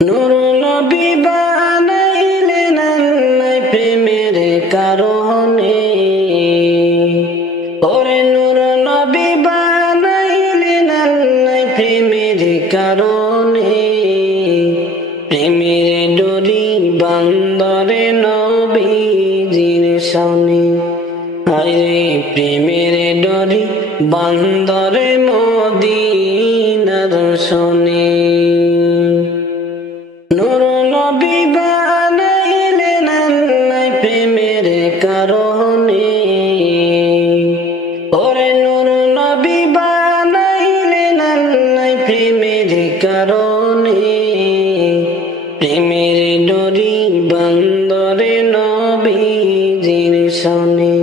নূর নবী বানাইলেন আল্লাহ প্রেমের কারণে। ওরে নূর নবী বানাইলেন আল্লাহ প্রেমের কারণে। প্রেমের ডোরি বান্দরে নবীজির শানে। হায়রে প্রেমের ডোরি বান্দরে মদিনার শানে। নূর নবী বানাইলেন আল্লাহ প্রেমের কারণে। ওরে নূর নবী বানাইলেন আল্লাহ প্রেমের কারণে। প্রেমের ডোরি বান্দরে নবীজির শানে।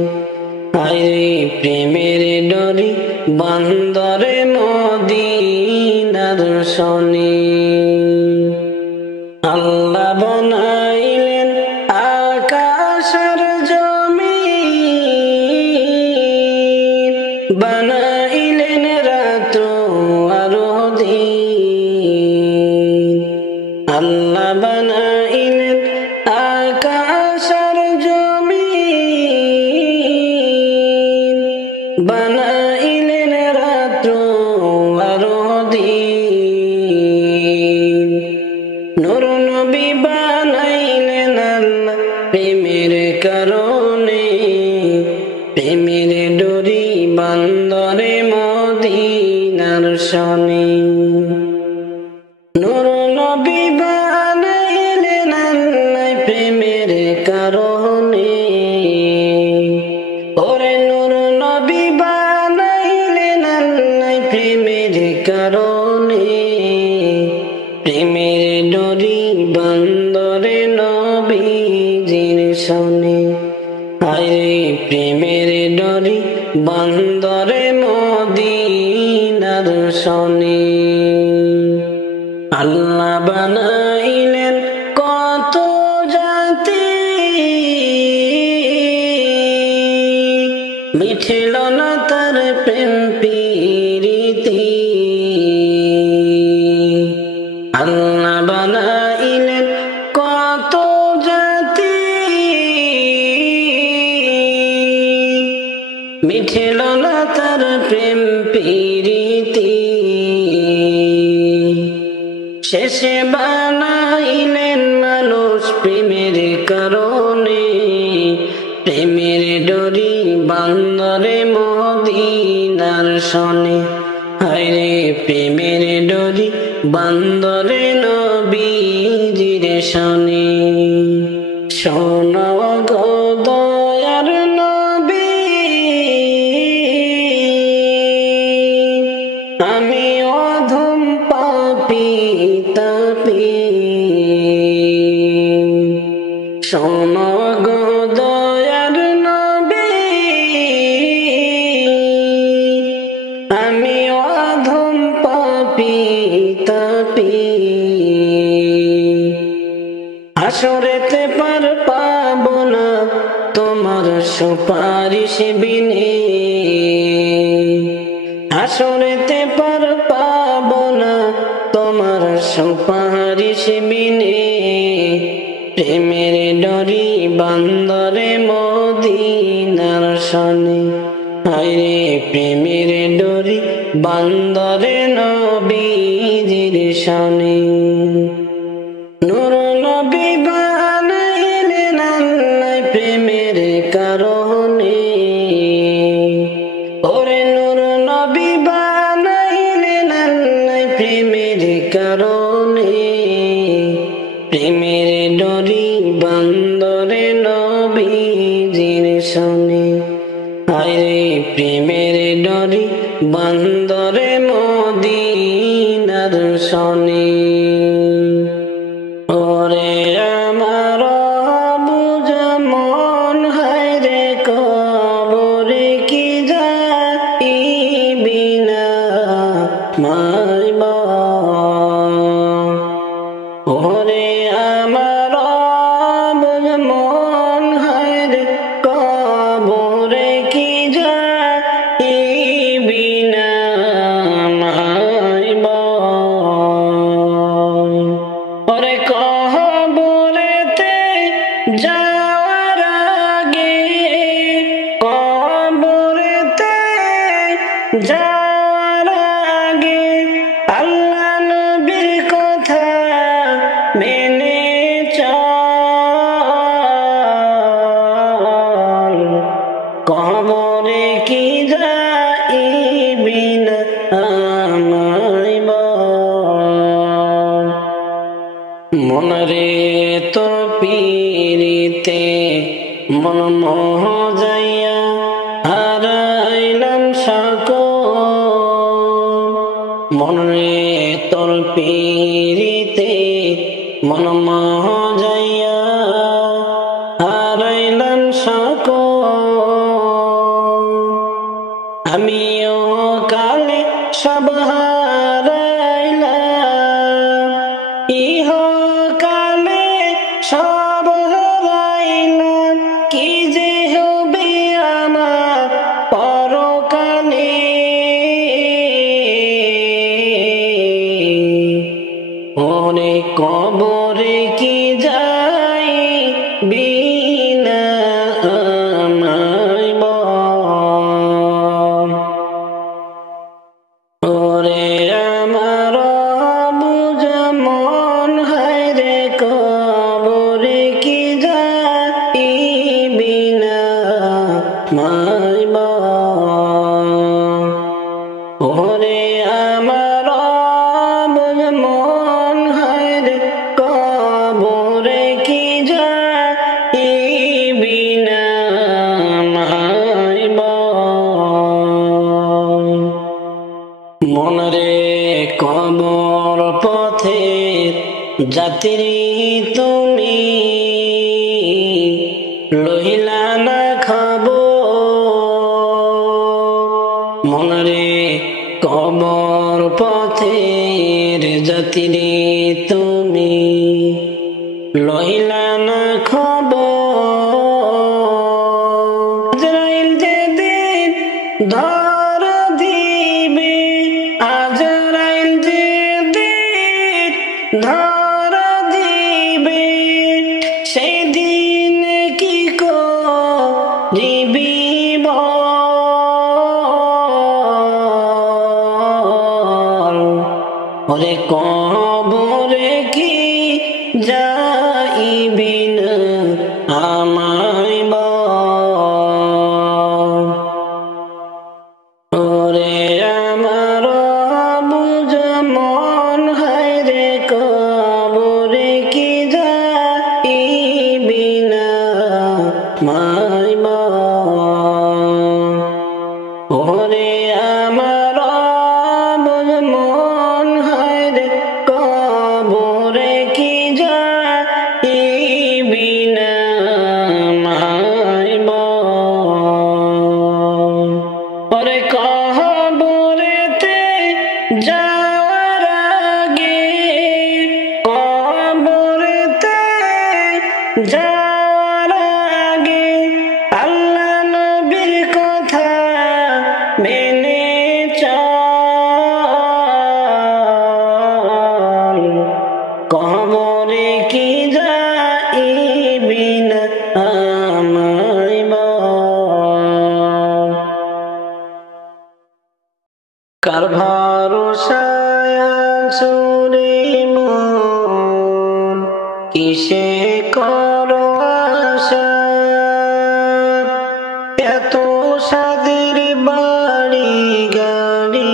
হায়রে প্রেমের ডোরি বান্দরে মদিনার শানে। আল্লাহ বানাইলেন আকাশ আর জমিন, বানাইলেন রাত আর দিন। আল্লাহ বানাইলেন আকাশ আর জমিন, বানাইলেন রাত আর দিন। নূর নবী বানাইলেন আল্লাহ প্রেমের কারণে। প্রেমের ডোরি বান্দরে মদিনার শানে। নূর নবী বানাইলেন আল্লাহ প্রেমের কারণে। ওরে নূর নবী বানাইলেন আল্লাহ প্রেমের কারণে। প্রেমের ডোরি বান্দরে নবীজির শানে। হায়রে প্রেমের ডোরি বান্দরে মদিনার শানে। আল্লাহ বানাইলেন কত জাতি, মিঠিল না তার প্রেম প্রীতি। আল্লাহ বানাইলেন কত জাতি, মিঠিল না তার প্রেম প্রীতি। শেষে বানাইলেন মানুষ প্রেমের কারণে। প্রেমের ডোরি বান্দরে মদিনার শানে। হায়রে প্রেমের ডোরি বান্দরে নবীজির শানে। শোনো গো দয়ার নবী, আমি অধম পাপী তাপী। শোনো গো দয়ার নবী, আমি অধম পাপী তাপী। হাসরেতে পার পাব না তোমার সুপারিশ বিনে। হাসরেতে পার পাব না তোমার সুপারিশ বিনে। প্রেমের ডোরি বান্দরে মদিনার শানে। হায়রে প্রেমের ডোরি বান্দরে নবীজির শানে। নূর নবী বানাইলেন আল্লাহ প্রেমের কারণে। ওরে নূর নবী বানাইলেন আল্লাহ প্রেমের কারণে। প্রেমের ডোরি বান্দরে নবীজির শানে। হায়রে প্রেমের ডোরি বান্দরে মদিনার শানে। ওরে আমার বুঝা মন, হায়রে কবরে কি যাইবি না মাইবা। ওরে আমার বুঝা মন, হায়রে কবরে কি যাইবি না মাইবা। ওরে মেনে চল কবরে কি যাইবি না আমায় বল মনরে তোর পীরিতে মন মোহ যাইয়া হারাইলাম সকল মনরে তোর পীরিতে মন মোহ যাইয়া হারাইলাম সকল আমিও কালে সব হারাইলাম ইহকালে সব হারাইলাম কি যে হবে আমার পরকালে ওরে কবরে কি যাইবি না আমায় বল ওরে আমার বুঝা মন হায়রে কবরে কি যাইবি না আমায় বল ওরে আমার বুঝা মন হায়রে কবরে কি যাইবি না আমায় বল মনরে কবর পথের যাত্রী তুমি লইলা না খবর মনরে কবর পথের যাত্রী তুমি লইলা না খবর আজরাইল যেদিন ধর দিবে আজরাইল যেদিন ধর দিবে সেদিন কি করিবি বল ওরে কবরে কি যাইবি না আমায় বল ওরে আমার বুঝা মন হায়রে কবরে কি যাইবি না আমায় বল ওরে আমার বুঝা মন হায়রে কবরে কি যাইবি না আমায় বল ওরে কবরেতে যাওয়ার আগে কবরেতে যাওয়ার আগে আল্লাহ নবীর কথা মেনে চল কবরে কি যাইবি না আমায় বল কার ভরসায় আছো রে মন কিসে করো আশা এত সাদের বাড়ি গাড়ি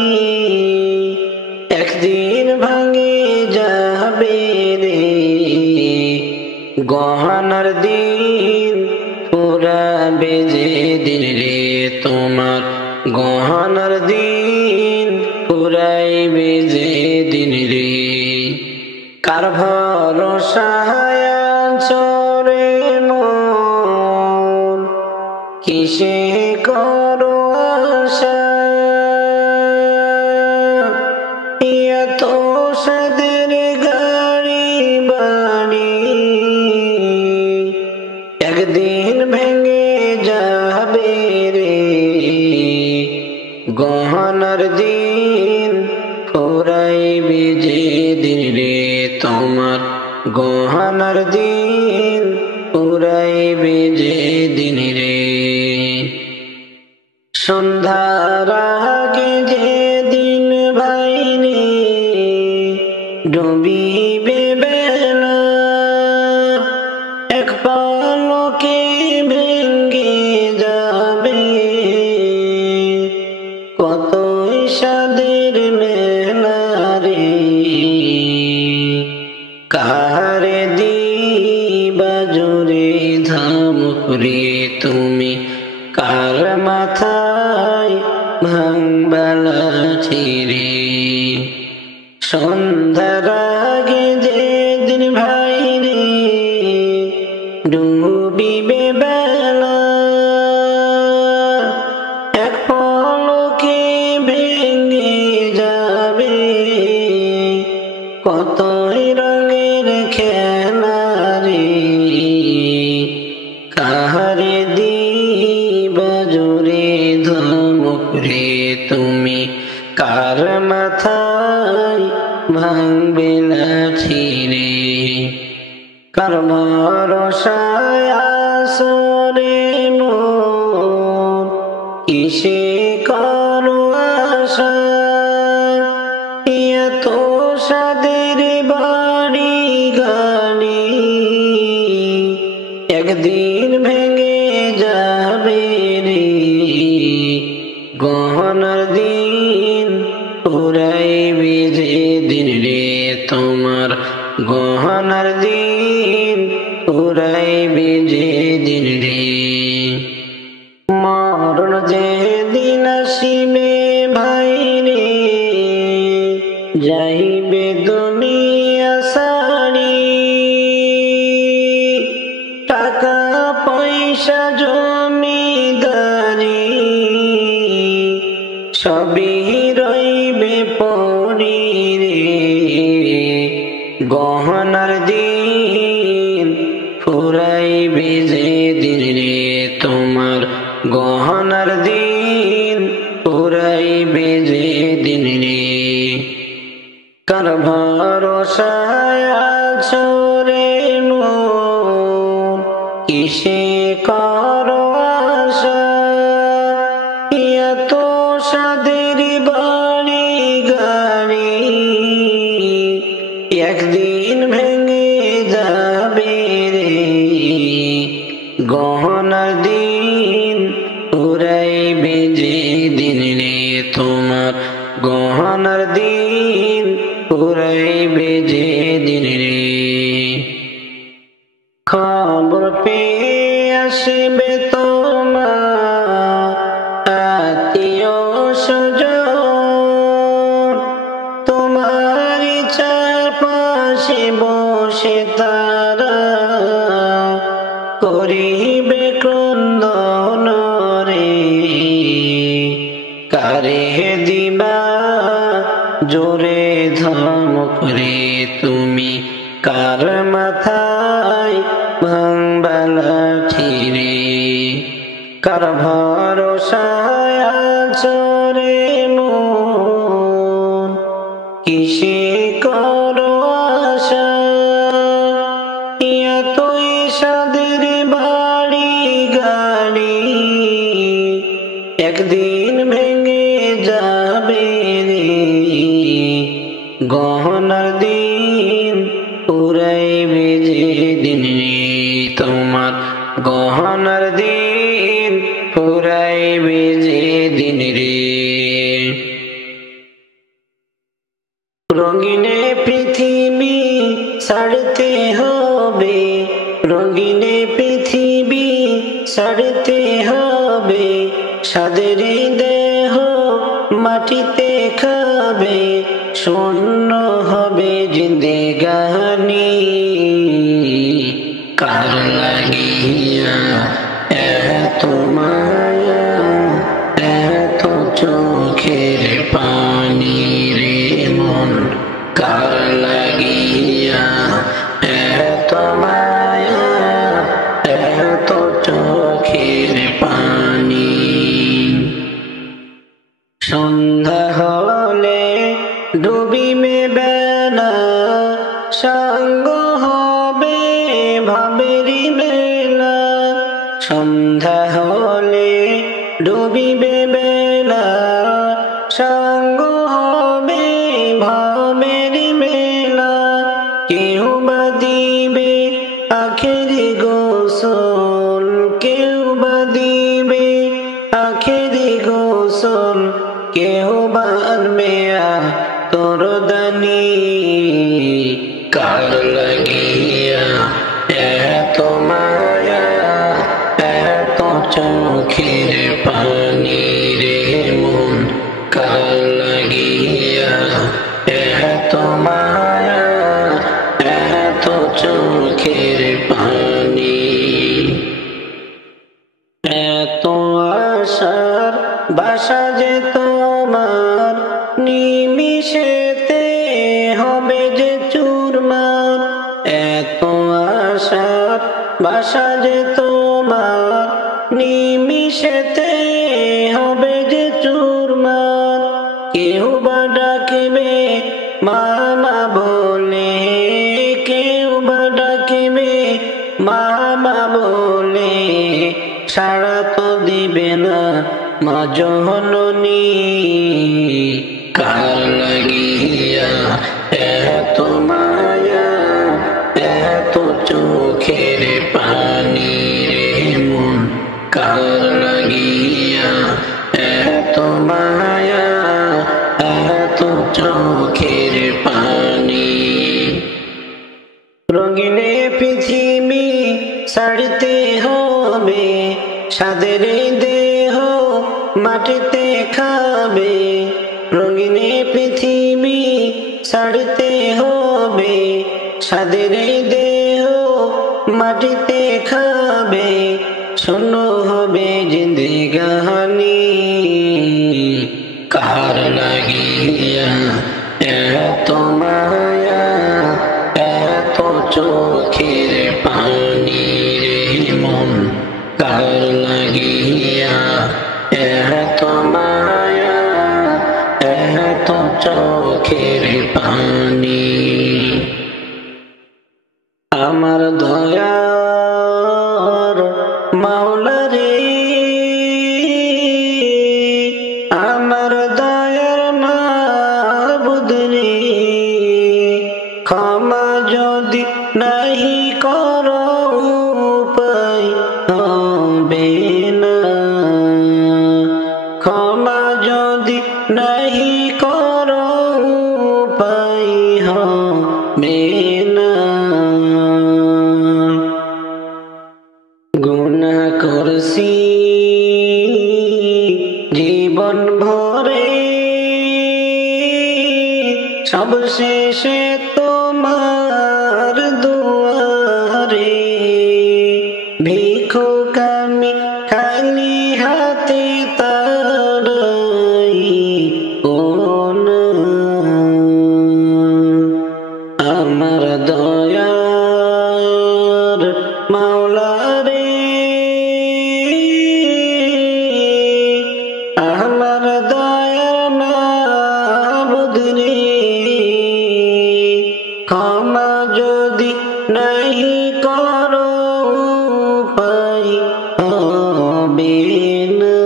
একদিন ভাঙে যাবে রে গহনার দিন ফুরাবে যে দিন রে তোমার গহনার দিন ফুরাইবে যে দিন রে কার ভরসায় আছো রে মন কিসে করো আশা এত সাদের গাড়ি বাড়ি একদিন ভেঙে যাবে রে গহনার দিন ফুরাইবে যে দিন রে তোমার গহনার দিন ফুরাইবে যে দিন রে সন্ধ্যার আগে যে দিন ভাইরে ডুবিবে বেলা কাহারে দিবা জোরে ধমকরে তুমি কার মাথায় ভাঙবালা ছিড়ে সন্ধ্যার আগে যেদিন ভাই রে ডুবিবে বেলা এক পলকে ভেঙে যাবে কতই রঙের খেলা রে কাহারে দিবা জোরে ধমক রে তুমি কার মাথায় ভাঙবে লাঠি রে কার ভরসায় আসরে মন কিসে করো আশা এত সাদের বাড়ি গাড়ি একদিন ভেঙে যাবে রে গহনার দিন পুরাইবে যেদিন রে তোমার গহনার দিন পুরাইবে যেদিন রে মরণ যেদিন আসিবে ভাই রে যাইবে দুনিয়া সারি টাকা পয়সা জমিদারি সবই রইবে পড়ি রে গহনার দিন ফুরাইবে যেদিন রে তোমার গহনার দিন ফুরাইবে যেদিন রে কার ভরসায় আছো রে মন কিসে করো আশা এত সাদের বাড়ি গাড়ি একদিন ভেঙে যাবে রে গহনার দিন পুরাইবে যেদিন রে তোমার গহনার দিন পুরাইবে যেদিন রে খবর পেয়ে আসবে তোমার আত্মীয় স্বজন তোমার চারপাশে বসে তারা করিবে ক্রন্দন রে কারে দিবা জোরে ধমক রে তুমি কার মাথায় ভাঙবা লাঠি রে কার ভরসায় আছো রে মন কিসে করো আশা এতই সাদের বাড়ি গাড়ি একদিন ভেঙে যাবে রে গহনার দিন পুরাইবে যেদিন রে তোমার গহনার দিন পুরাইবে যেদিন রে রঙিনে পৃথিবী ছাড়তে হবে রঙিনে পৃথিবী ছাড়তে হবে সাদের দেহ মাটিতে খাবে শূন্য হবে জিন্দেগানি কার লাগিয়া এত মায়া এত চোখের পানি রে মন কার লাগিয়া এত মায়া এত চোখের পানি সন্ধ্যা হলে ডুবিবে বেলা সাঙ্গ হবে ভাবেরি বেলা সন্ধ্যা হলে ডুবিবে বেলা সাঙ্গ হবে ভাবেরি বেলা কেউ বা দিবে আখেরি গোসল কেউ বা দিবে আখেরি গোসল কেউ বা আনবে তোর দানি কার চোখের পানি। এত আশার বাসা যে তোমার, নিমিষেতে হবে যে চুরমার। এত আশার বাসা যে তোমার, নিমিষেতে হবে যে চুরমার। কেউ বা ডাকিবে মামা বলে, কেউ বা ডাকিবে মামা বলে, সাড়া তো দিবে না মা জননী। কার লাগিয়া এত মায়া, এত চোখের পানি রে মন, কার লাগিয়া এত মায়া, এত চোখের পানি। রঙিনে পৃথিবী ছাড়তে হবে, সাদের দেহ মাটিতে খাবে। রঙিনে পৃথিবী ছাড়তে হবে, সাদের দেহ মাটিতে খাবে। শোনো হবে জিন্দেগানি, কার লাগিয়া এত মায়া, এত চোখের পানি রে মন, কার লাগিয়া এত মায়া, এত চোখের পানি। আমার দয়ার মাওলা রে, আমার দয়ার মাবুদ রে, ক্ষমা যদি নাহি করো উপায় হবে না। ক্ষমা যদি নাহি করো উপায় হবে না। গুনাহ করছি জীবন ভরে, সবশেষে তোমার দুয়ারে। ভিক্ষুক আমি খালি হাতে তাড়াই না। আমার দয়ার মাওলা রে, আমার দয়ার মাবুদ রে, ক্ষমা যদি নাহি করো উপায় হবে না।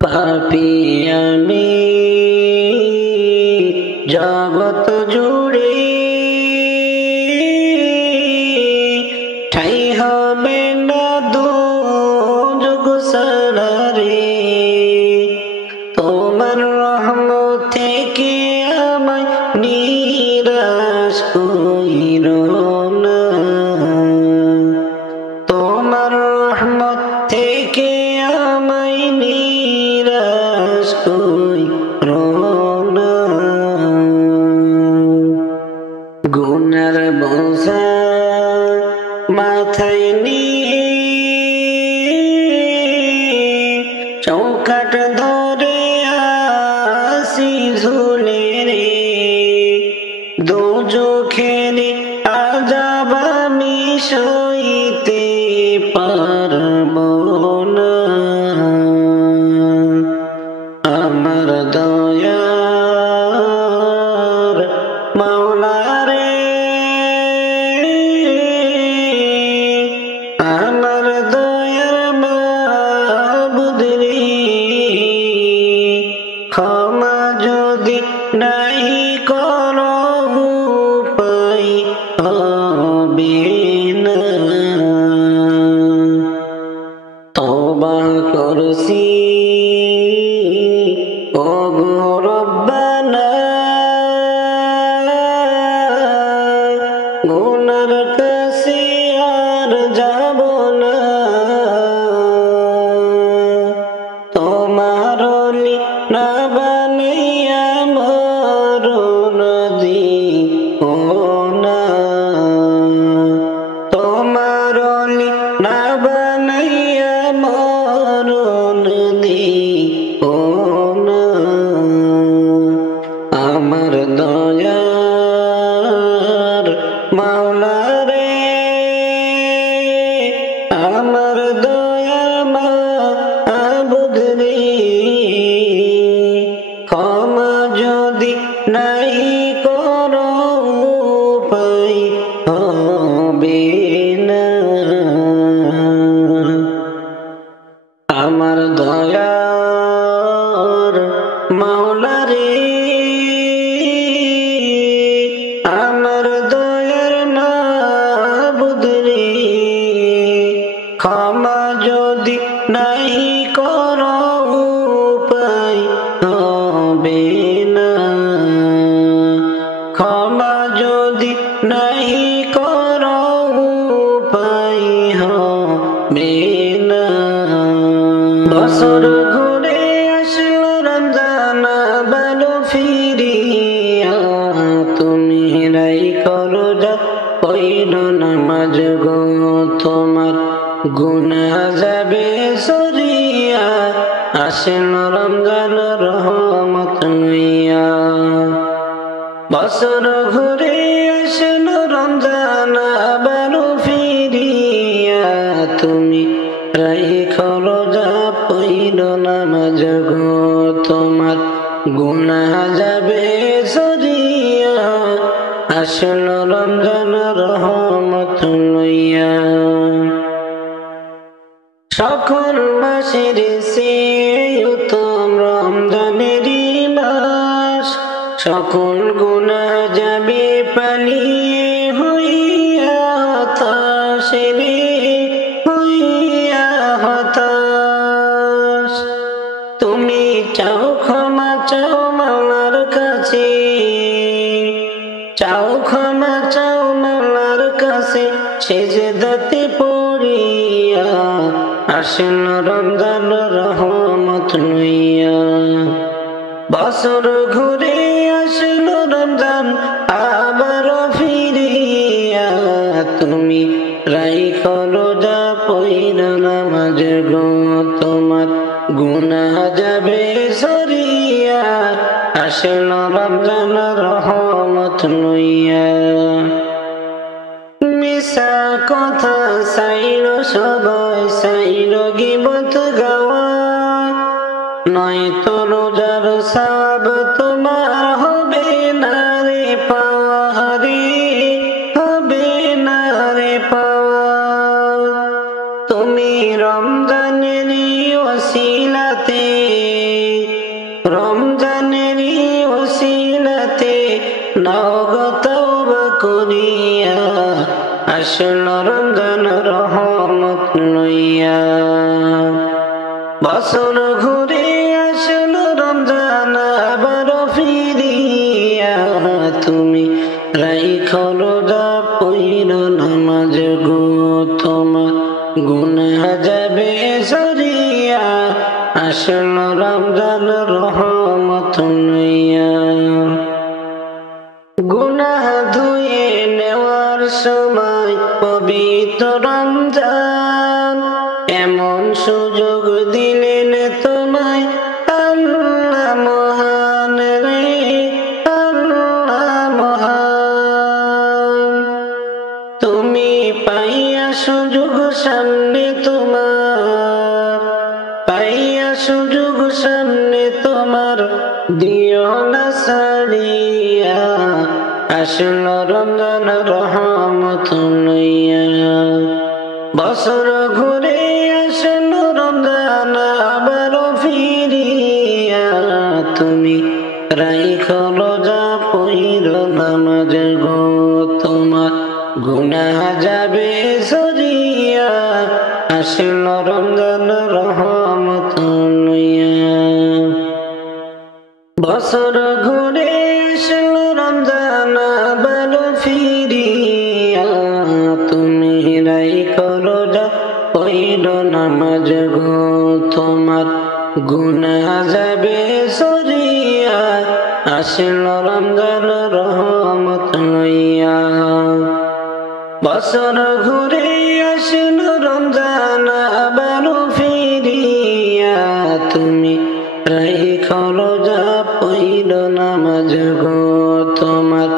পাপী আমি জগৎ জুড়ে, ঠাই হবে না দোজখ ছাড়া রে। তোমার রহমত থেকে আমায় নিরাশ কইরো না। তোমার রহমত থেকে আমায় নিরাশ কইরো না। গুনার বোঝা মাথায় নিয়ে চৌকাট ধরে আসি ঝুলে রে। দোজখের আযাব আমি সইতে পারবো না। আমার দয়ার মাওলা রে, আমার দয়ার মাবুদ রে, ক্ষমা যদি নাহি করো উপায় হবে না। তওবা করছি ওগো রব্বানা, গুনার কাছে আর যাব না। তোমার ওলি না বানাইয়া মরণ দিই না তোমার অলি না বানাইয়া মরণ দিও না আমার দয়ার মাওলা রে আমার দয়ার মাবুদ রে ক্ষমা যদি নাই করো উপায় হবে না আমার দয়ার মাওলা রে আমার দয়ার মাবুদ রে ক্ষমা যদি নাই করো উপায় হবে না ক্ষমা যদি নাই করো উপায় হবে না বছর ঘুরে আসলো রমজান ভালো ফিরিয়া তুমি রাই করো যা পইল নামাজ গো তোমার গুনাহ যাবে সরিয়া আসলো রমজান রহমত লইয়া বছর ঘুরে আসলো রমজান ভালো ফিরিয়া তুমি রাইখো রোজা পইল নামাজ গো তোমার গুনাহ যাবে সরিয়া আসলো রমজান রহমত লইয়া সকল মাসের চেয়ে উত্তম রমজানেরই মাস সকল গুনাহ যাবে পালিয়ে হইয়া হতাশ রে হইয়া হতাশ তুমি চাও ক্ষমা চাও মাওলার কাছে চাও ক্ষমা চাও মাওলার কাছে সেজদাতে পড়িয়া আসল রমজান রহমত লইয়া বছর ঘুরে আসলো রমজান আবার ফিরিয়া তুমি রাইখো রোজা পইল নামাজ গো তোমার গুনাহ যাবে সরিয়া আসলো রমজান রহমত লইয়া মিশা কথা সাইল সবাই সাইল গীবত গাওয়া নয়তো রোজার সওয়াব তোমার হবে না রে পাওয়া রে হবে না রে পাওয়া তুমি রমজানেরই ওসিলাতে রমজানেরই ওসিলাতে নওগো তওবা করিয়া আসলো রমজান রহমত লইয়া বছর ঘুরে আসলো রমজান আবার ফিরিয়া তুমি রাইখো রোজা পইল নামাজ গো তোমার গুনাহ যাবে সরিয়া আসলো রমজান রহমত লইয়া গুনাহ ধুয়ে নেওয়ার সময় পবিত্র রমজান এমন সুযোগ দিলেন তোমায় আল্লাহ মহান রে আল্লাহ মহান তুমি পাইয়া সুযোগ সামনে তোমার পাইয়া সুযোগ সামনে তোমার দিও না ছাড়িয়া আসলো রমজান রহমত লইয়া বছর ঘুরে আসলো রমজান আবার ফিরিয়া তুমি রাইখো রোজা পইল নামাজ গো তোমার গুনাহ যাবে সরিয়া আসলো রমজান রহমত লইয়া বছর ঘুরে আসলো রমজান আবার ফিরিয়া তুমি রাইখো রোজা পইল নামাজ গো তোমার গুনাহ যাবে সরিয়া আসলো রমজান রহমত লইয়া বছর ঘুরে আসলো রমজান আবারও ফিরিয়া, তুমি রাইখো রোজা পইল নামাজ গো, তোমার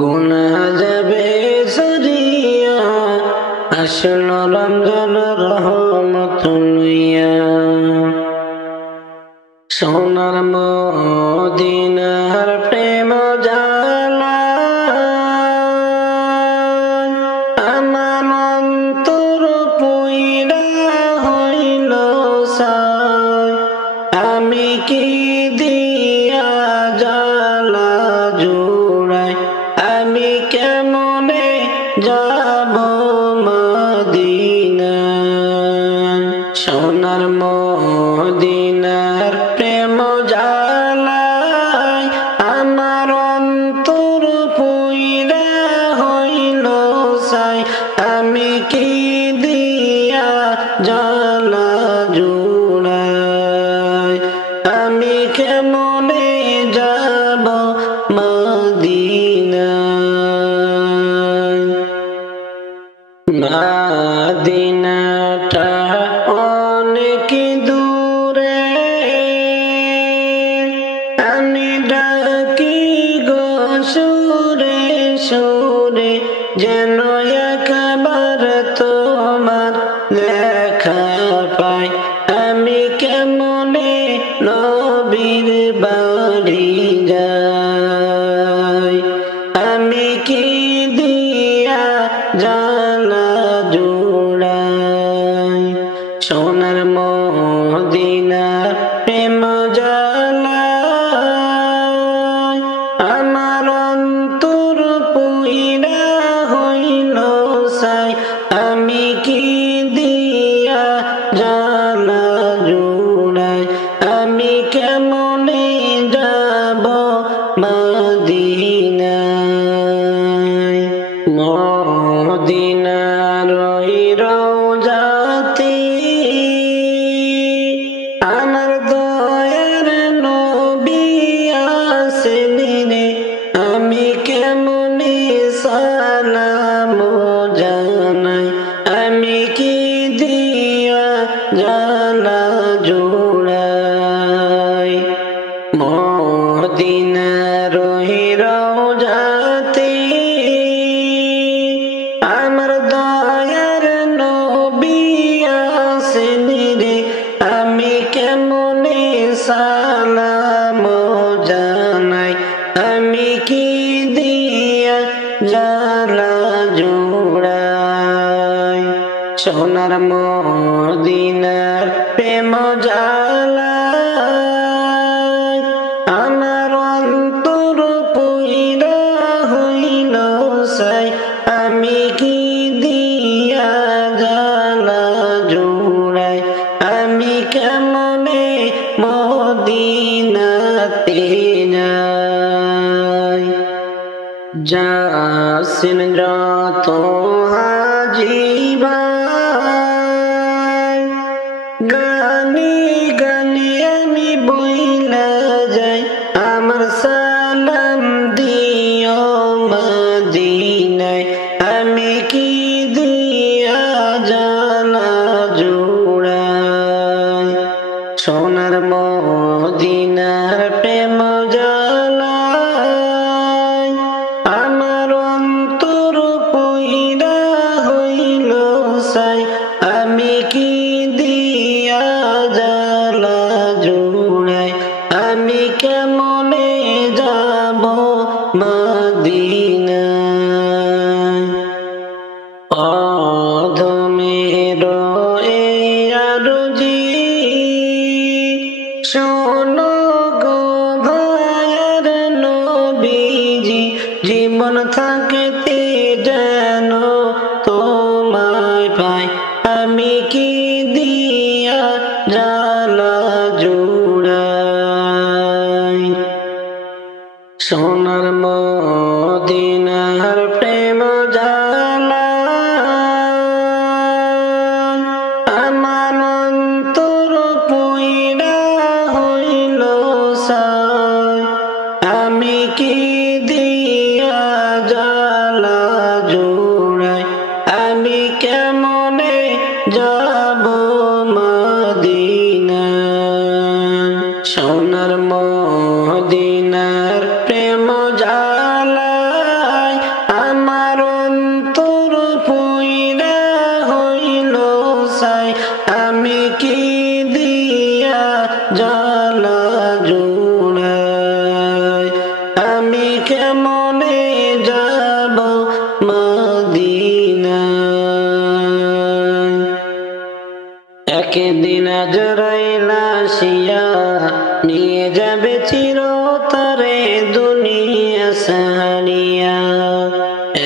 গুনাহ যাবে সরিয়া, আসলো রমজান রহমত লইয়া। সোনার মদিনার প্রেম জালা আমার অন্তর পুইরা হইল সাই, আমি কি দিয়া জালা জুড়াই, আমি কেমনে যাব মদিনা। সোনার মদিনার প্রেম জালায় আমার অন্তর পুইরা হইল সাই, আমি কি দিয়া জালা জুড়াই, আমি কেমনে যাব মদিনা। মদিনাটা অনেক দূরে, আমি ডাকি গো সুরে সুরে, যেন একবার তোমার দেখা পাই, আমি কেমনে নবীর বাড়ি যাই, আমি কি দিয়া জালা জুড়াই। সোনার মদিনার প্রেম জালায় আমার অন্তর পুইরা হইল সাই, আমি কি দিয়া জালা জুড়াই, আমি কেমনে যাব মদিনায়। মদিনার ওই রওজাতে আমার দয়ার নবী আছেন রে, আমি কেমনে সালাম জানাই, আমি কি দিয়া জালা জুড়াই। মদিনার ওই রওজাতে আমার দয়ার নবী আছেন রে, আমি কেমনে সালাম জানাই, আমি কি দিয়া জালা জুড়াই। সোনার মদিনার প্রেম জালায় আমার অন্তর পুইরা হইল সাই, আমি কি দিয়া জালা জুড়াই, আমি কেমনে মদিনাতে যাই। যাসিন যত হাজি ভাই, গানে গানে আমি বইলা যাই, আমার সালাম দিও মদিনায়, আমি কি দিয়া জালা জুড়াই। সোনার মদিনার প্রেম জালায় আমার অন্তর পুইরা হইল সাই, আমি কি দিয়া জালা জুড়াই, আমি কেমনে যাব মদিনায়। অধমের এই আরজি শোনো গো ভাইয়ের নবীজি, জীবন থাকতে যেন তোমায় পাই, আমি কি দিয়া জালা জুড়াই। সোনার মদিনার প্রেম জালায় আমার অন্তর পুইরা হইল সাই, আমি কি দিয়া জালা জুড়াই,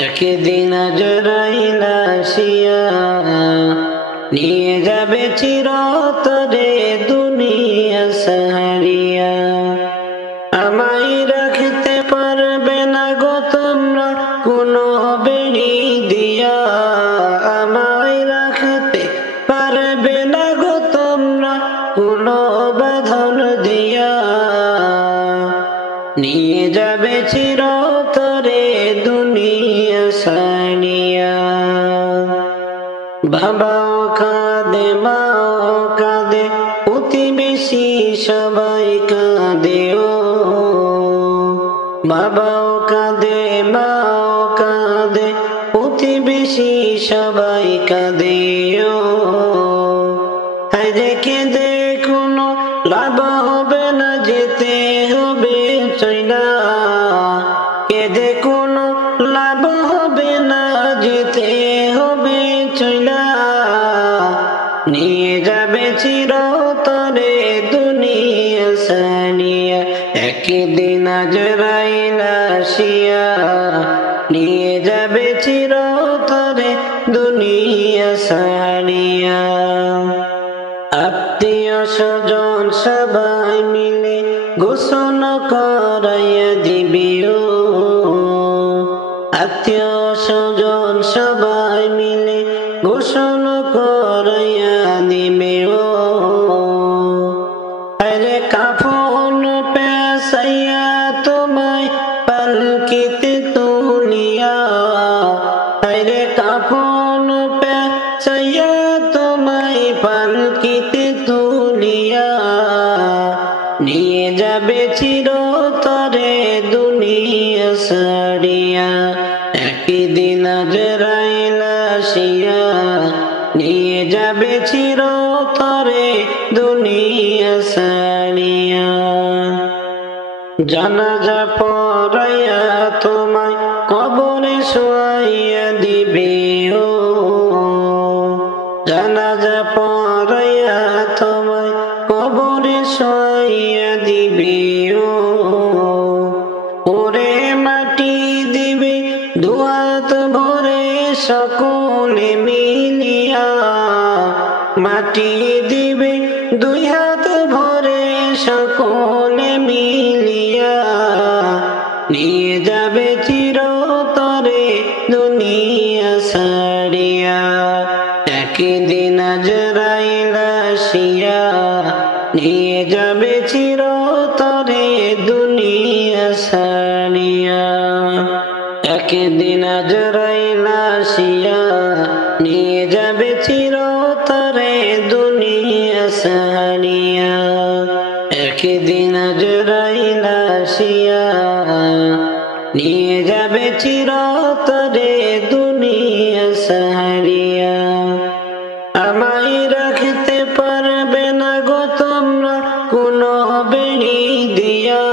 একদিন আজরাইল আসিয়া নিয়ে যাবে চিরতরে দুনিয়া সারিয়া। আমায় রাখতে পারবে না গো তোমরা কোনো বেড়ি দিয়া, আমায় রাখতে পারবে না গো তোমরা কোনো বাঁধন দিয়া। নিয়ে যাবে চিরতরে দুনিয়া সারিয়া। বাবাও কাঁদে মাও কাঁদে প্রতিবেশী সবাই কাঁদে ও। বাবাও কাঁদে মাও কাঁদে প্রতিবেশী সবাই কাঁদে ও। হায়রে কেঁদে কোনো লাভ হবে না, যেতে হবে চইলা। কেঁদে কোনো লাভ হবে না, যেতে হবে চইলা। নিয়ে যাবে চিরতরে দুনিয়া সারিয়া। একদিন আজরাইল আসিয়া নিয়ে যাবে চিরতরে দুনিয়া সারিয়া। আত্মীয় স্বজন সবাই মিলে গোসল করাইয়া দিবি ও। আত্মীয় স্বজন সবাই মিলে গোসল করাইয়া দিবে ও। আরে কাফন পেশাইয়া তোমায় পালকিতে তুলিয়া। আরে কাফন পেশাইয়া তোমায় পালকিতে তুলিয়া। নিয়ে যাবে চিরতরে দুনিয়া সারিয়া। একদিন আজরাইল আসিয়া নিয়ে যাবে চিরতরে দুনিয়া সারিয়া। জানাজা পড়াইয়া তোমায় কবরে শোয়াইয়া দিবে ও। জানাজা পড়াইয়া তোমায় কবরে শোয়াইয়া দিবে ও। ওরে মাটি দিবে দুহাত ভরে সকলে মিলিয়া। মাটি দিবে দুই হাত ভরে সকলে মিলিয়া। নিয়ে যাবে চিরতরে দুনিয়া সারিয়া। একদিন আজরাইল আসিয়া নিয়ে যাবে চিরতরে দুনিয়া সারিয়া। একদিন আজরাইল আসিয়া নিয়ে যাবে চিরতরে দুনিয়া সারিয়া। একদিন আজরাইল আসিয়া নিয়ে যাবে চিরতরে দুনিয়া সারিয়া। আমায় রাখতে পারবে না গো তোমরা কোনো বেড়ি দিয়া,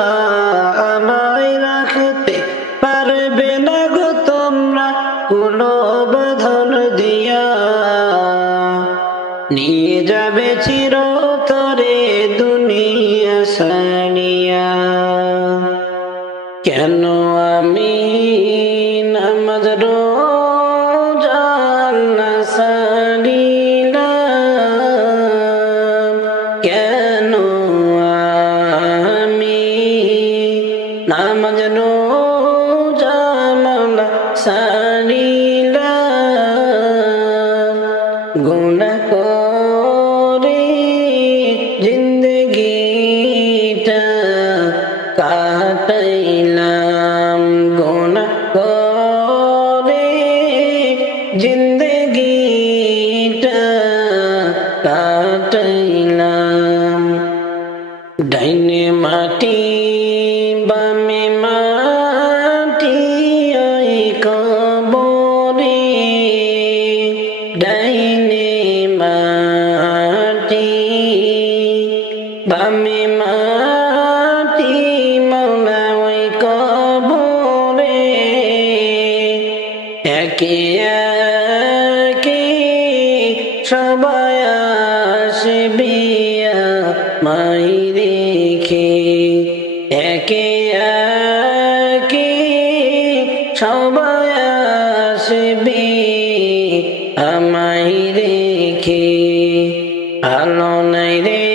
আমায় রাখতে পারবে না গো তোমরা কোনো বাঁধন দিয়া। নিয়ে যাবে চিরতরে দুনিয়া সারিয়া। কেন আমি নামাজ রোজা না সারিলাম, কেন আমি নামাজ রোজা মাওলা সারিলাম। গুনাহ করে জিন্দগিটা কাটাইলাম, গুনাহ করে জিন্দগিটা কাটাইলাম। ডাইনে মাটি বামে মাটি ওই কবরে, ডাইনে মাটি বামে মাটি মাওলা ওই কবরে। একে একে সবাই আসবে মাই রেখে, একে একে সব আসবে আমায় রেখে, আলো নাই রে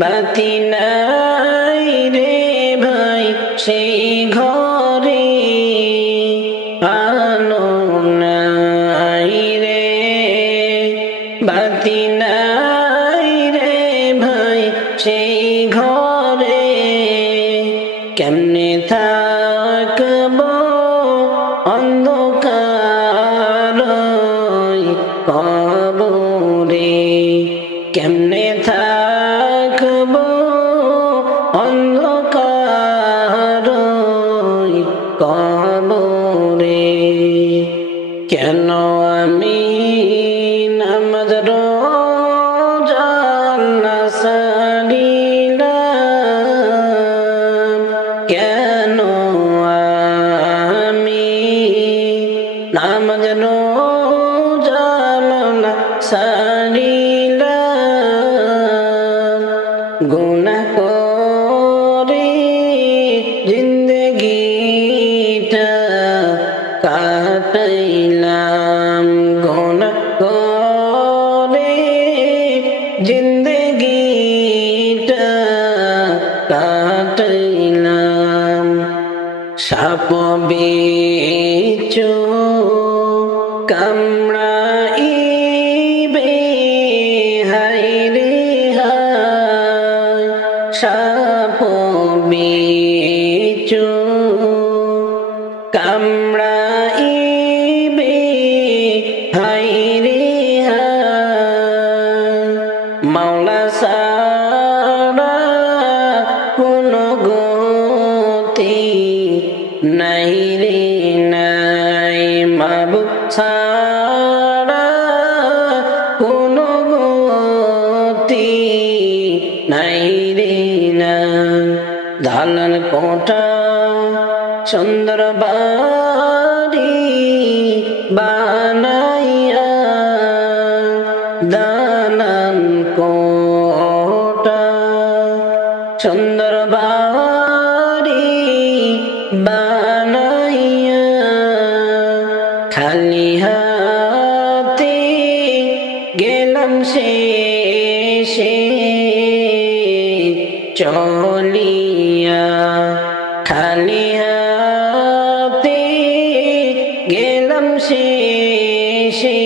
বাতি নাই রে ভাই সেই ঘরে, আলো নাই রে বাতি নাই রে ভাই সেই ঘরে, কেমনে থাকবো অন্ধকার কবরে, কেমনে থাকবো অন্ধকার কবরে। কেন আমি নামাজ রোজা না ছাড়িলাম, কেন আমি নামাজ রোজা না ছাড়িলাম, গুনাহ করে জিন্দগিটা কাটাইলাম, গুনাহ করে জিন্দগিটা কাটাইলাম। সাপ বিচ্ছু কামড়াইবে হায় রে হায়, সাপ বিচ্ছু কামড়াইবে হায় রে হায়, মাওলা ছাড়া কোনো গতি নাই রে নাই, মাবুদ ছাড়া কোনো গতি নাই রে নাই। দালান কোঠা সুন্দর বাড়ি বানাইয়া, দালান কোঠা সুন্দর বাড়ি বানাইয়া, খালি হাতে গেলাম শেষে চলিয়া, খালি হাতে গেলাম শেষে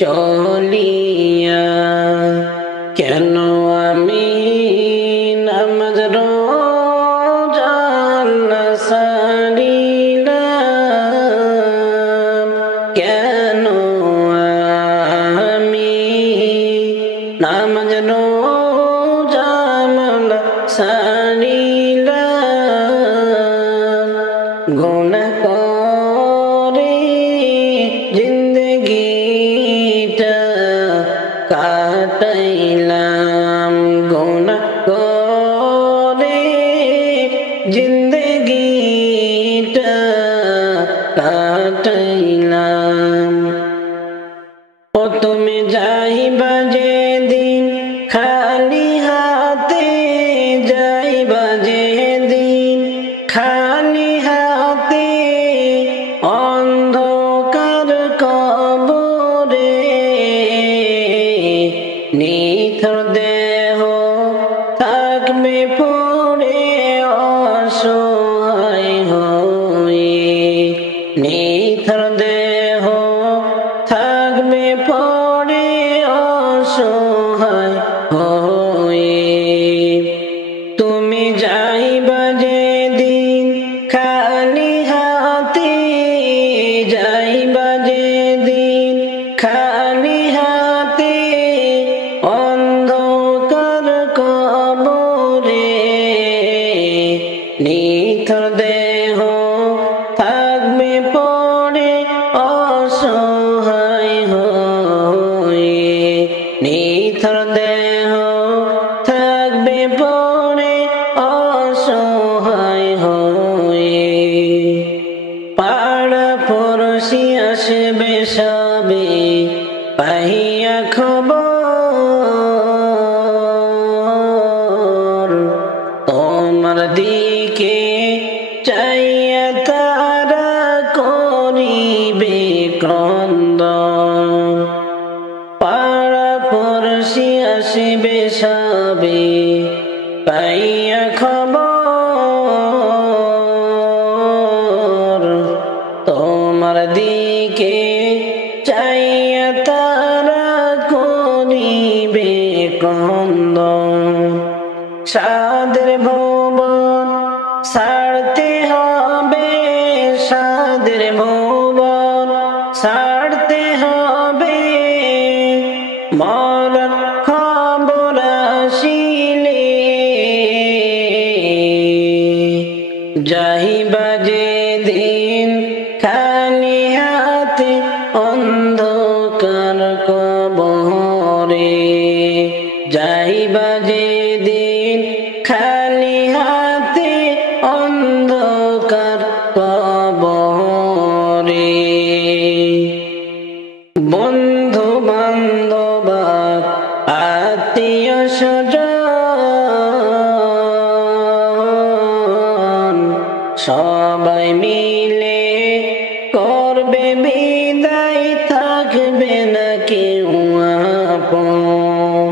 চলিয়া। কেন আমি নামাজ রোজা না ছাড়িলাম, কেন আমি নামাজ রোজা না ছাড়িলাম, গুনাহ করে জিন্দগিটা কাটাইলাম, গুনাহ করে জিন্দগিটা কাটাইলাম। ও তুমি যাইবা যেদিন খালি হাতে, যাইবা যেদিন খালি হাতে, অন্ধকার কবরে, নিথর দেহ থাকবে পড়ে অসহায় হয়ে, নিথর দেহ থাকবে পড়ে অসহায় হয়ে। তুমি যাইবা যেদিন খালি হাতে, যাইবা যেদিন খালি হাতে, অন্ধকার কবরে, নিথর দেহ থাকবে পড়ে অসহায় হয়ে, নিথর দেহ থাকবে পড়ে অসহায় হয়ে। পাড়া পড়শি আসবে সবে পাহিয়া খবর, তোমার দিকে চাইয়া তারা ক্রন্দন পাড়া পড়শি আসিবে সবে পাইয়া খবর তোমার দিকে চাইয়া তারা করিবে ক্রন্দন সাদের ভুবন ছাড়তে হবে সাদের ভুবন ছাড়তে হবে মরণ খবর আসিলে যাইবা যেদিন খালি হাতে অন্ধকার কবরে যাইবা যেদিন খালি হাতে অন্ধকার কবরে বন্ধু বান্ধব আত্মীয় স্বজন সবাই মিলে করবে বিদায় থাকবে না কেউ আপন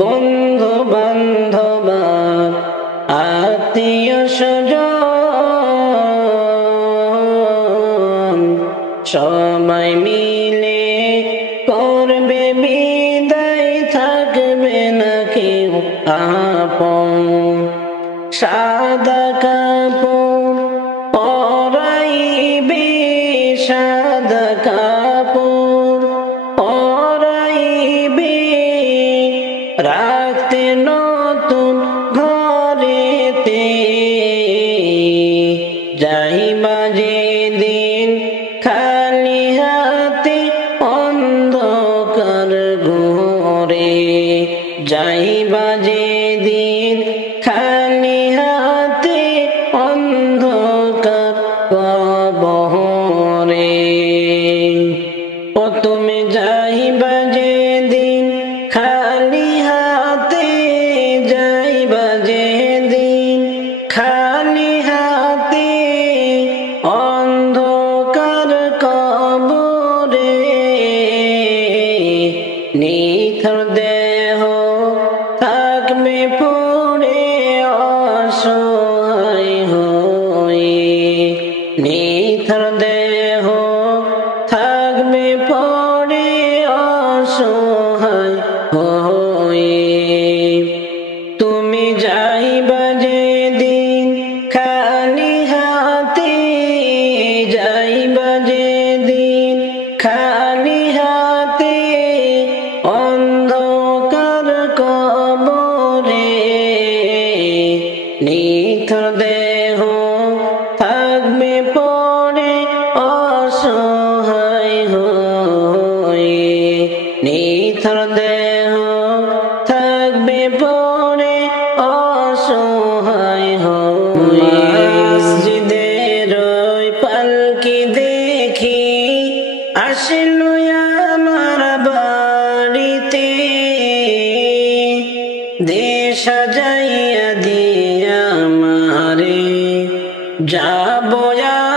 বন্ধু বান্ধব আত্মীয় স্বজন সবাই মিলে করবে বিদায় থাকবে না কেউ আপন সাদা কাপড় পরাইবে সাদা কাপড় পরাইবে রাখতে নতুন ঘরেতে যাইবা যেদিন খালি হাতে অন্ধকার ঘরে যাইবা যেদিন খালি হাতে অন্ধকার কবরে ও তুমি যাইবা যেদিন খালি হাতে যাইবা যেদিন খালি হাতে অন্ধকার কবরে নিথর দেহ থাকবে পড়ে অসহায় হয়ে নিথর দেহ থাকবে পড়ে অসহায় হয়ে তুমি যাইবা যেদিন খালি হাতে যাইবা যেদিন খালি হাতে অন্ধকার কবরে নিথর দেহ থাকবে পড়ে অসহায় হয়ে নিথর দেহ থাকবে পড়ে অসহায় হয়ে মসজিদের ওই পালকি দেখি আসলো আমার বাড়িতে দেশ সাজাইয়া দিয়া আমারে যাব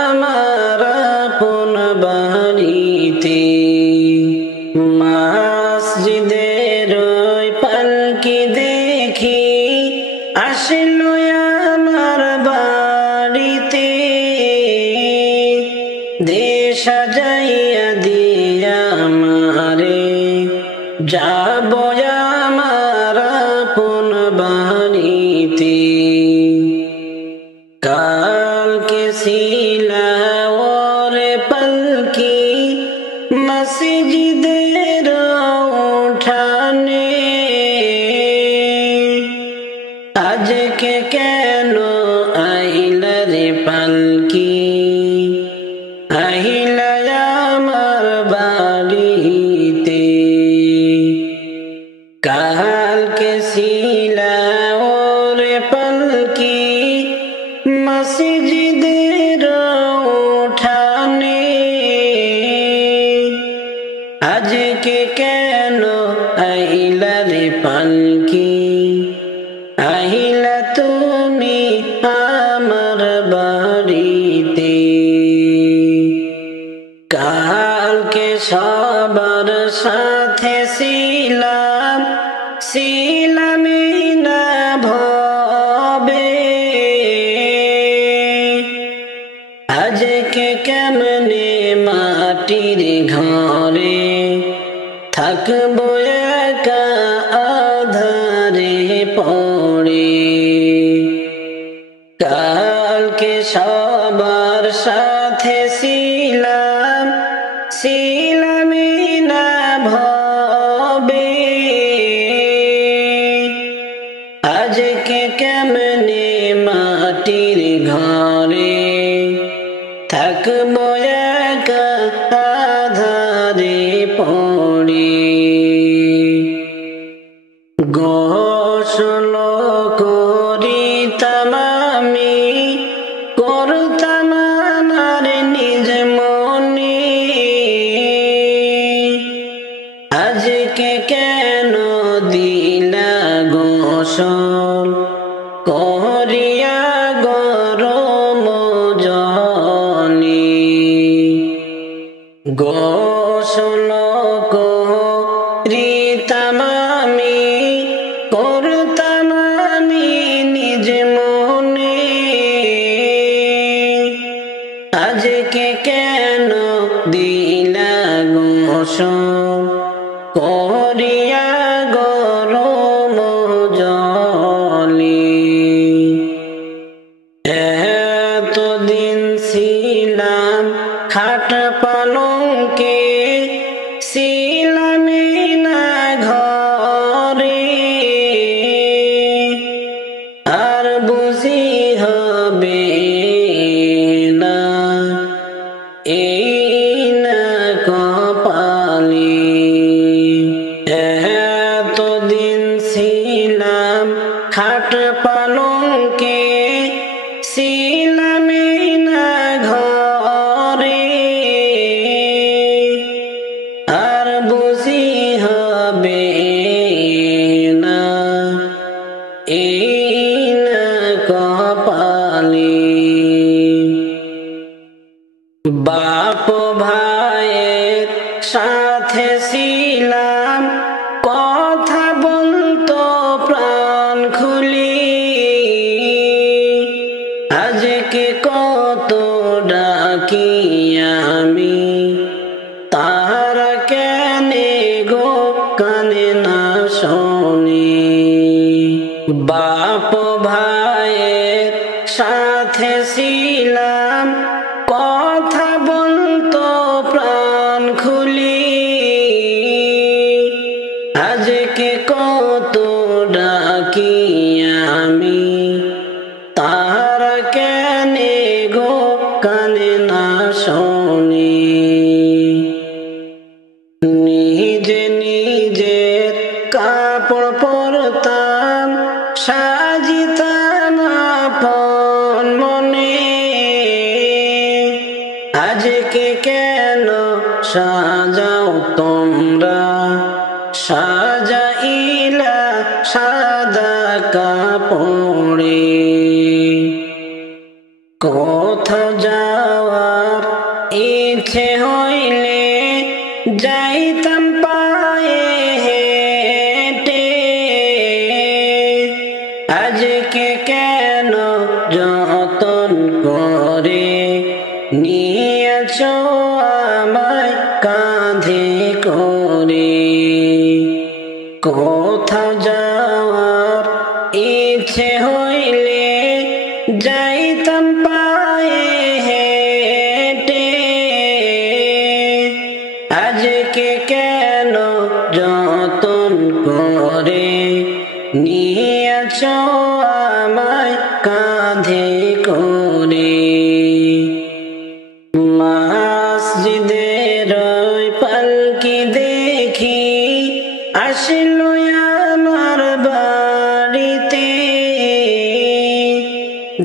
আমার আপন বাড়িতে মসজিদের ওই পালকি দেখি আসলো আমার বাড়িতে দেশ সাজাইয়া দিয়া আমারে যাব আমার আপন বাড়িতে কালকে সিলাওরে পালকি মসজিদের উঠানে আজকে কেন আইলা রে পালকি আহিলা আমার বাড়িতে কালকে সিলাওরে পালকি মসজিদের উঠানে আজকে কেন আইলা রে পালকি আহিলা তুমি আমার বাড়িতে সবার সাথে ছিলাম ছিলামই না ভবে আজকে কেমনে মাটির ঘরে থাকবো একা আধারে পড়ে কালকে সবার সাথে ছিলাম ছিলামই না ভবে আজকে কেমনে মাটির ঘরে থাকবো একা আধারে পড়ে গোসল করিতাম আমি করতাম আমার নিজ মনে আজকে কেন দিলা গোসল করিয়া গরম জলে গোসল করিতাম আমি করতাম আমি নিজ মনে আজকে কেন দিলা গোসল করিয়া গরম জলে এতদিন ছিলাম খাট পালঙ্কে ছিলামই না ঘরে আর বুঝি হবে না এই না কপালে এতদিন ছিলাম খাট পালঙ্কে ছিলামই না ঘরে আর বুঝি হবে না এই না কপালে বাপ ভাইয়ের সাথে ছিলাম কথা বলতো প্রাণ খুলি আজকে কত ডাকি আমি তারা কেনে গো কানে না শোনে বাপ ভাইয়ের সাথে ছিলাম কথা বলতো প্রাণ খুলি আজকে কত ডাকি আমি তারা কেনে গো কানে না শোনে নিজে নিজের কাপড় পরতাম সাজিতাম আপন মনে আজকে কেন সাজাও তোমরা সাজাইলা সাদা কাপড়ে কোথাও যাওয়ার ইচ্ছে হইলে যাইতাম পায়ে হেঁটে আজকে কেন যতন করে নিয়েছ আমায় কাঁধে করে কোথাও যাওয়ার ইচ্ছে হইলে যাইতাম পায়ে হেঁটে আজকে কেন যতন করে নিয়েছ আমায় কাঁধে করে মসজিদের পালকি দেখি আসলো আমার বাড়িতে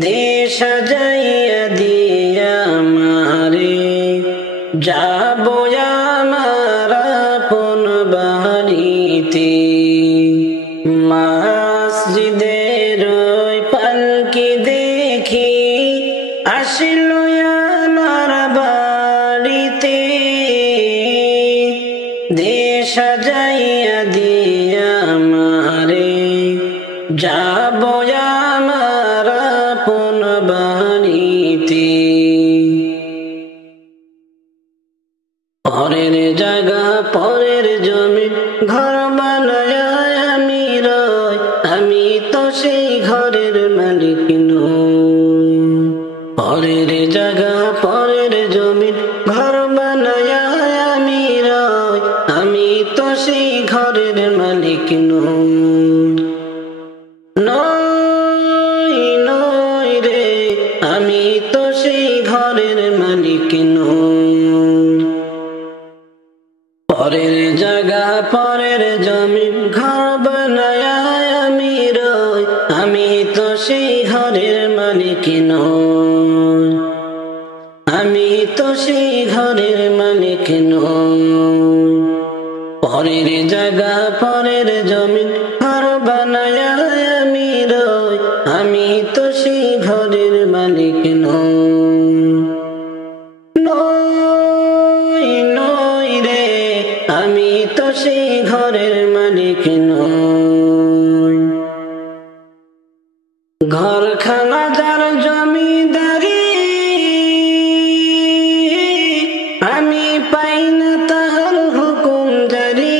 দেশ সাজাইয়া দিয়া আমারে যাবো আমার আপন বাড়িতে মসজিদের পালকি দেখি আসলো আমার বাড়িতে দে সাজাইয়া দিয়া আমারে যাব আমার আপন বাড়িতে। পরের জায়গা পরের জমি ঘর বানায় আমি রই, আমি তো সেই ঘরের মালিক নই। পরের জায়গা পরের জমি ঘর বানায় আমি রই, আমি তো সেই ঘরের মালিক নই। নই নই রে, আমি তো সেই ঘরের মালিক নই। পরের জায়গা পরের জমি ঘর বানায় আমি রই, আমি তো সেই ঘরের মালিক নই। আমি তো সেই ঘরের মালিক নই। পরের জায়গা পরের জমি ঘর বানায় আমি রই, আমি তো সেই ঘরের মালিক নই। নই নই রে, আমি তো সেই ঘরের মালিক নই। ঘরখানা যার জমিদারি, আমি পাই না তাহার হুকুম জারি।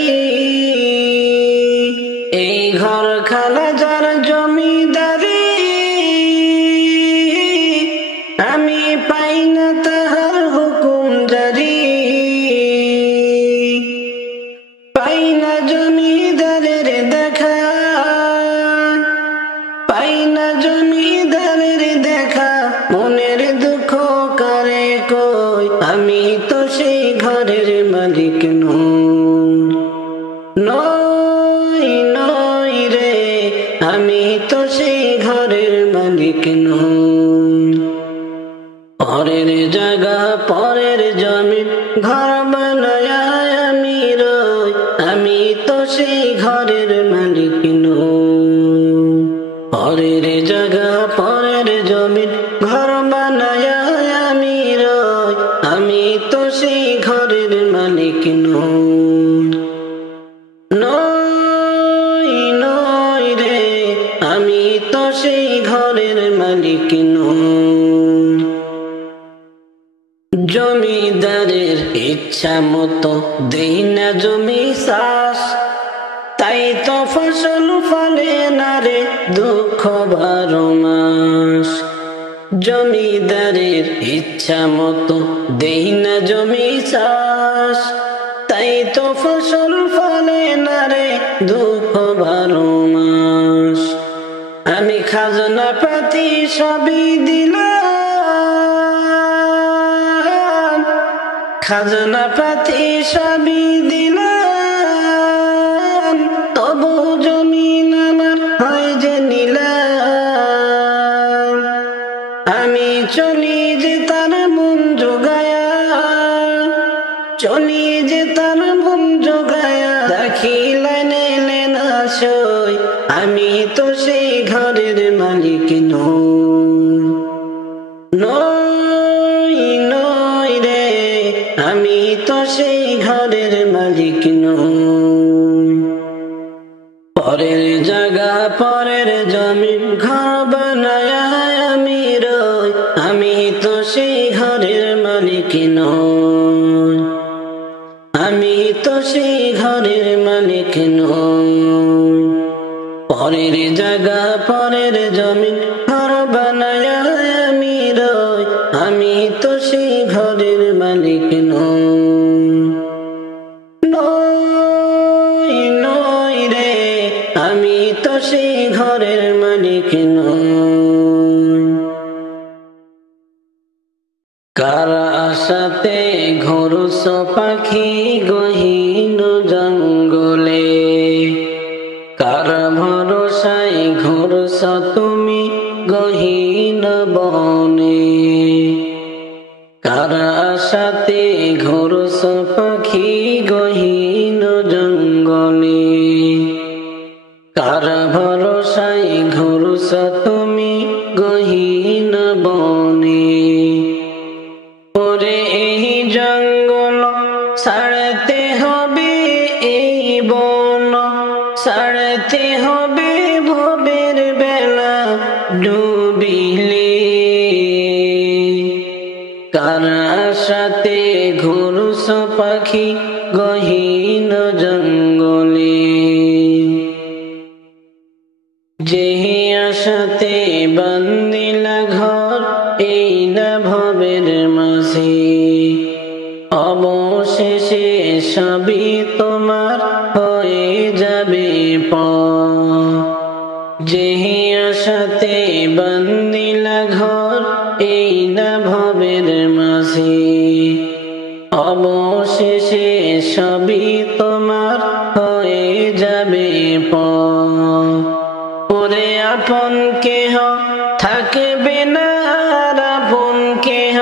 এই ঘরখানা যার জমিদারি, আমি পাই না তাহার হুকুম জারি। পাই না জমিদারের দেখা, পাই না জমিদারের দেখা, মনের দুঃখ করে কই, আমি তো সেই ঘরের মালিক নই। নই নই রে, আমি তো সেই ঘরের মালিক নই। পরের জায়গা পরের জমি ঘর বানায় আমি রই, আমি তো সেই ঘরের মালিক নই। পরের জায়গা পরের জমি ঘর বানায় আমি রই, আমি তো সেই ঘরের মালিক নই। নই নই রে, আমি তো সেই ঘরের মালিক নই। জমিদারের ইচ্ছা মতো দেই না জমি চাষ, তাই তো ফসল ফলে না রে দুঃখ 12 মাস। জমিদারের ইচ্ছা মতো দেই না জমি চাষ, তাই তো ফসল ফলে না রে দুঃখ 12 মাস। আমি খাজনা পাতি সবই দিলাম, খাজনা পাতি সবই দিলাম, তবু জমিন আমার হয় যে নিলাম। আমি চলি যে তার মন জোগায়া, চলি যে তার মন জোগায়া, দেখিলে নেলে না সই, আমি তো সেই ঘরের মালিক নই। নই নই রে, আমি তো সেই ঘরের মালিক নই। পরের জায়গা পরের জমি ঘর বানায় আমি রই, আমি তো সেই ঘরের মালিক নই। আমি তো সেই ঘরের মালিক নই। পরের জায়গা পরের জমি ঘর বানায় আমি রই, আমি তো সেই ঘরের মালিক নই। নই নই রে, আমি তো সেই ঘরের মালিক নই। কার আশাতে ঘোরস পাখি গহীন জঙ্গলে, কার ভরসায় ঘোরস তুমি গহীন বনে। কার আশাতে ঘোরস পাখি গহীন জঙ্গলে, কার ভরসায় ঘোরস তুমি গহীন বনে। ওরে এই জঙ্গল ছাড়তে হবে ঘুরুস পাখি গহীন জঙ্গলে, যেহি আশাতে বান্দিলা ঘর এই না ভবের মাঝে, অবশেষে সবই তোমার হয়ে যাবে পর। যেহি আশাতে বান্দিলা ঘর এই না ভবের মাঝে, অবশেষে সবই তোমার হয়ে যাবে পর। ওরে আপন কেহ থাকবে না, আপন কেহ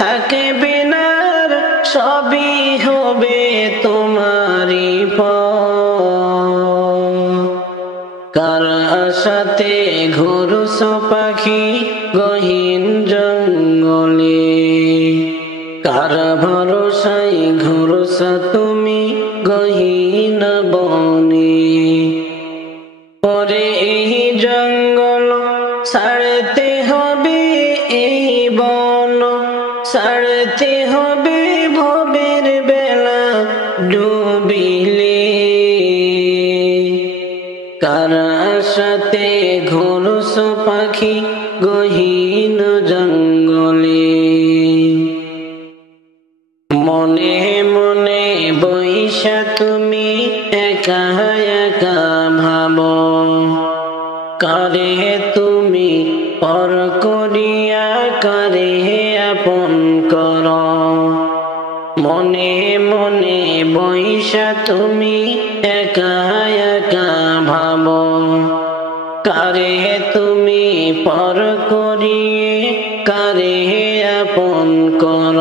থাকবে না, সবই হবে তোমারই পর। কার আশাতে ঘুরুস পাখি গহীন জঙ্গলে, কার ভরসায় ঘুরুস তুমি গহীন বনে। পরে এই জঙ্গল ছাড়তে হবে, এই বন ছাড়তে হবে, ভবের বেলা ডুবিলে। কার আশাতে ঘুরুস পাখি গহীন জঙ্গলে, মনে মনে বৈশা তুমি একা একা ভাবো, কারে তুমি পর করিয়া কারে আপন কর। মনে মনে বৈশা তুমি একা একা ভাবো, কারে তুমি পর করিয়ে কারে আপন কর।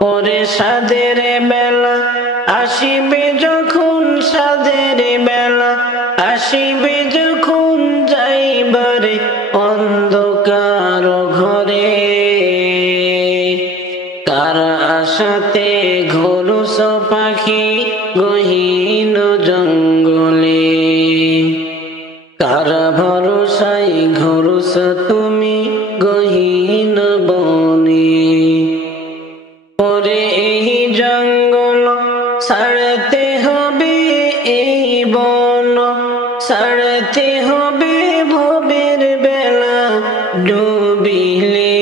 পরে সাদের বেলা আসিবে যখন, সাদের বেলা আসিবে যখন, যাইবারে অন্ধকার ঘরে। কার আশাতে ঘুরুস পাখি গহীন জঙ্গলে, কার ভরসায় ঘুরুস তুমি গহীন বনে। পরে এই জঙ্গল ছাড়তে হবে, এই বন ছাড়তে হবে, ভবের বেলা ডুবিলে।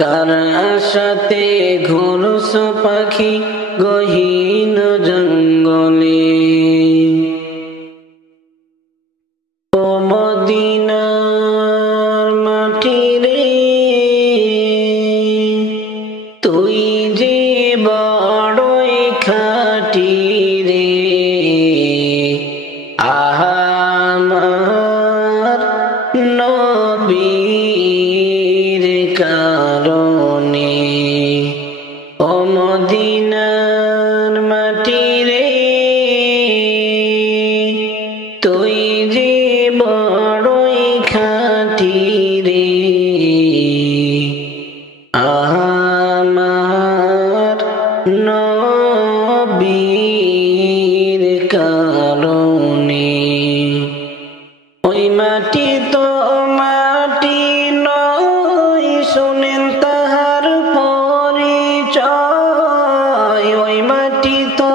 কার আশাতে ঘুরুস পাখি গহীন জঙ্গলে। ও মদিনার মাটি রে, তুই যে বড়ই খাঁটি রে, আমার নবীর কারণে। ও মদিনার মাটি রে, তুই যে বড়ই খাঁটি রে, আমার নবীর কারণে। ওই মাটি তো মাটি নয়, শোনেন তাহার পরিচয়। ওই মাটি তো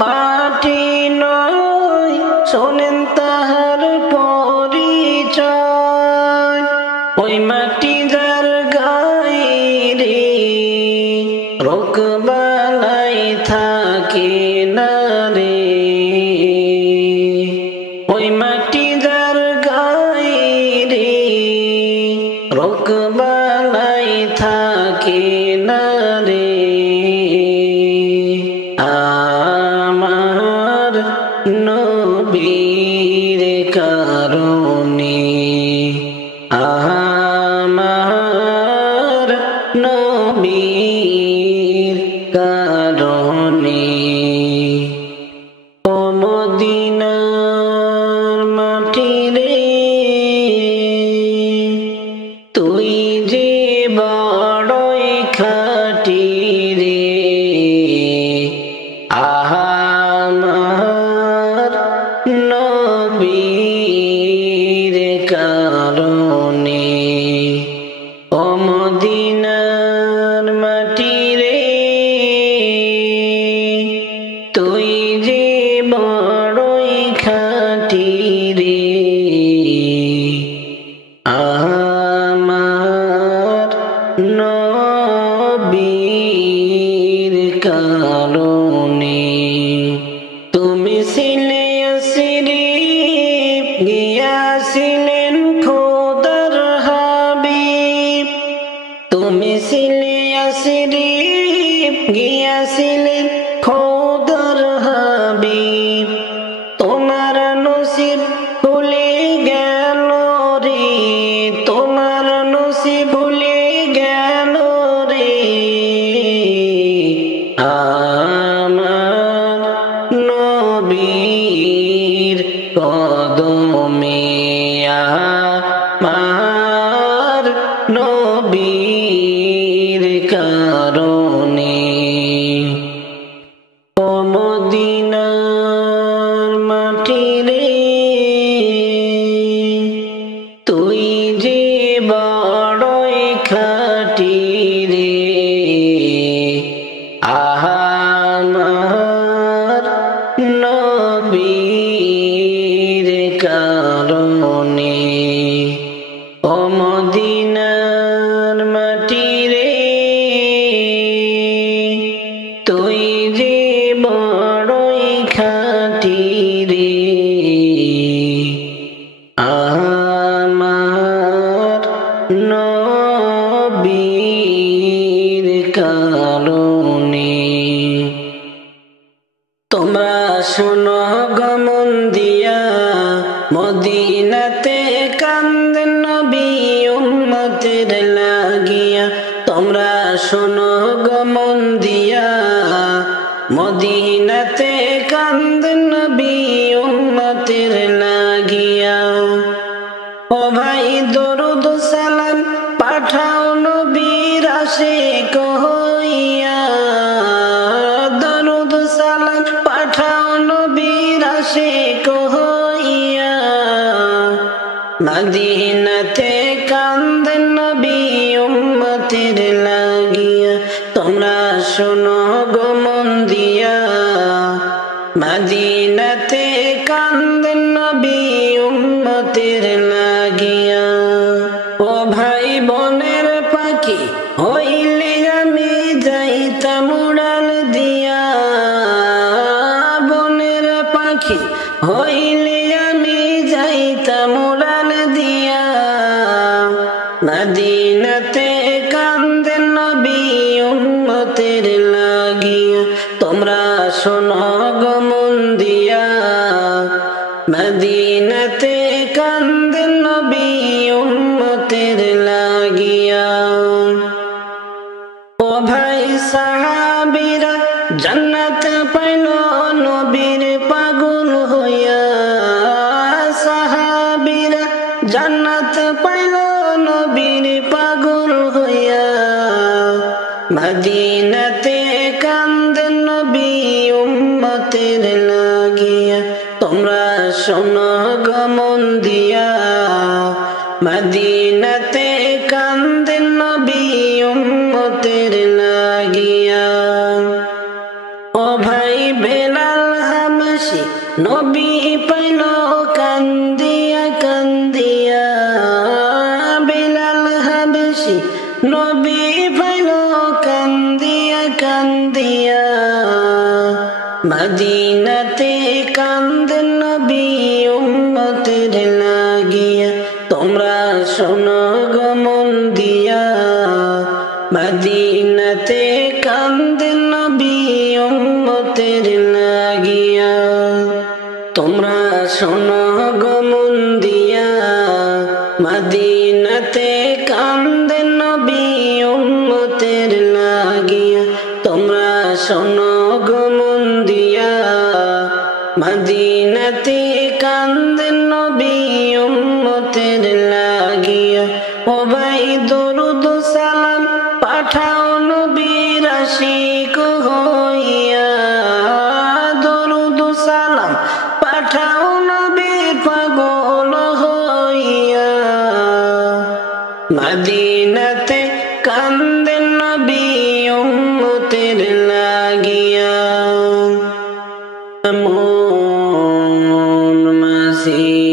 মাটি নয়, শোনেন তাহার পরিচয়। ওই মাটি যার গায়ে রে, রোগবালাই থাকে না রে। ওই মাটি যার গায়ে রে, রোগবালাই থাকে না রে। আমার নবীর কারণে, আমার নবীর কারণে। ও মদিনার মাটি রে, তুই যে বড়ই খাঁটি রে, আমার নবীর কারণে। ও মদিনা নবীর কারণে তুমি ছিলে আসিরিফ গিয়াছিলেন খোদার হাবিব তুমি ছিলে আসিরিফ গিয়াছিলেন খোদার হাবিব তোমার নসিব ভুলে গেল রে তোমার নসিব ভুলে গেল রে আমার নবীর কদমে আমার নবীর কারণে ও মদিনার মাটি রে তুই যে বড়ই খাঁটি রে আমার নবীর কারণে ও মদিনার মাটি রে তুই যে বড়ই খাঁটি রে আমার নবীর কারণে তোমরা শোনো গো মন দিয়া মদিনাতে কান্দেন নবী উম্মতের লাগিয়া তোমরা শোনো গো মন দিয়া মদিনাতে কান্দেন নবী উম্মতের লাগিয়া ও ভাই দরুদ সালাম পাঠাও নবীর আশিক হইয়া দরুদ সালাম পাঠাও নবীর আশিক হইয়া মদিনাতে কান্দেন নবী উম্মতের লাগিয়া তোমরা শোনো গো মন দিয়া মদিনাতে কান্দেন নবী উম্মতের লাগিয়া ও ভাই বনের পাখি হইলে আমি যাইতাম উড়াল দিয়া বনের পাখি হইলে আমি যাইতাম উড়াল দিয়া মদিনাতে কান্দেন নবী উম্মতের লাগিয়া তোমরা শোনো গো মন দিয়া মদিনাতে কান্দেন নবী উম্মতের লাগিয়া ও ভাই সাহাবীরা জান্নাত পাইল নবীর পাগল হইয়া সাহাবীরা জান্নাত পাইল নবীর পাগল হইয়া মদিনাতে কান্দেন নবী উম্মতের লাগিয়া তোমরা শোনো গো মন দিয়া মদিনাতে কান্দেন নবী উম্মতের লাগিয়া ও ভাই বেলাল হাবশী নবী পাইল কান্দিয়া কান্দিয়া বেলাল হাবশী নবী পাইল কান্দিয়া কান্দিয়া মদিনাতে কান্দেন নবী উম্মতের লাগিয়া তোমরা শোনো গো মন দিয়া মদিনাতে কান্দেন নবী উম্মতের লাগিয়া তোমরা শোনো গো মন দিয়া মদিনাতে কান্দেন নবী উম্মতের লাগিয়া তোমরা শোনো গো মন দিয়া মদিনাতে কান্দেন নবী উম্মতের লাগিয়া ও ভাই দরুদ সালাম পাঠাও নবীর আশিক হইয়া দরুদ সালাম পাঠাও নবীর পাগল হইয়া মদিনাতে কান্দেন নবী উম্মতের লাগিয়া মন মাসি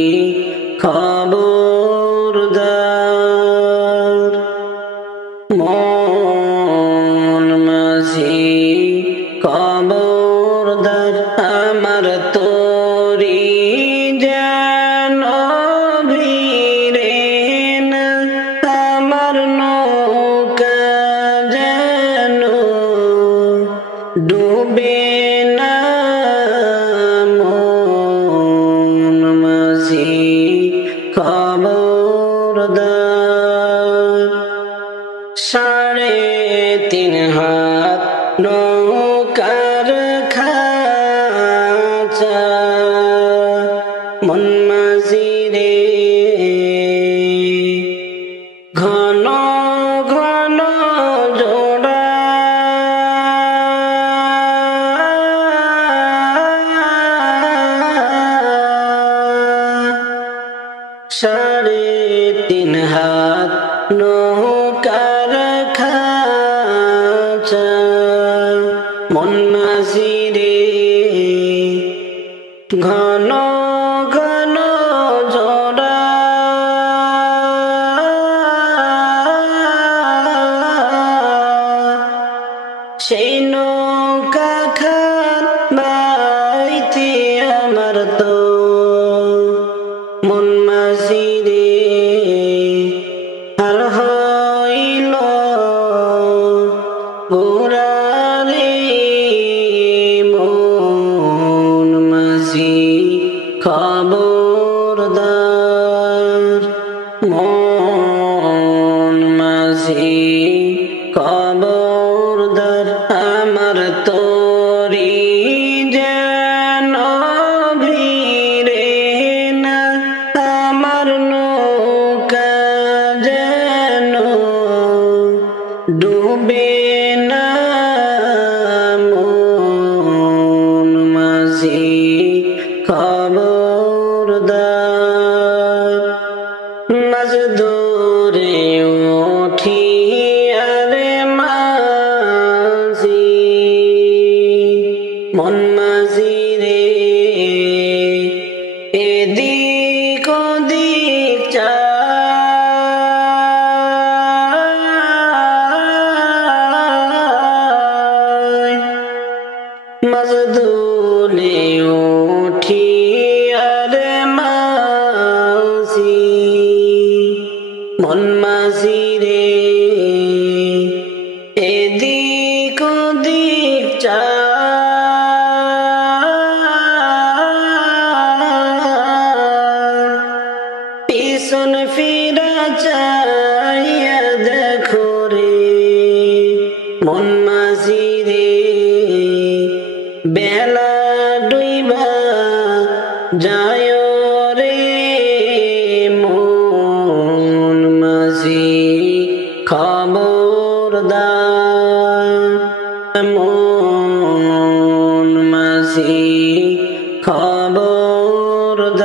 ডুবে না মন মাঝি খবরদার 3.5 হাত নৌকার খাঁচা মন মাঝি রে ঘন ঘন জোড়া সাড়ে 3 হাত নৌকার খাঁচা মন মাঝি রে ঘন ঘন জোড়া সেই নৌকা খান বাইতে আমার তো মন মাঝি রে আর হইল পুরারে মন মাঝি খবরদার মন মাঝি খবরদার আমার তোরি যেন ভিড়ে না আমার নৌকা যেন ডুবে না মন মাঝি খবরদার মাঝ দূরে উঠি আরে মাঝি মন মাঝি রে এদিক ওদিক চাই মাঝ দূরে উঠি আরে মাঝি মন মাঝি রে এদিক ওদিক পিছন ফিরা চাইয়া দেখো রে মন মাঝি রে বেলা ডুইবা যায় রে মন মাঝি খবরদার মন মাঝি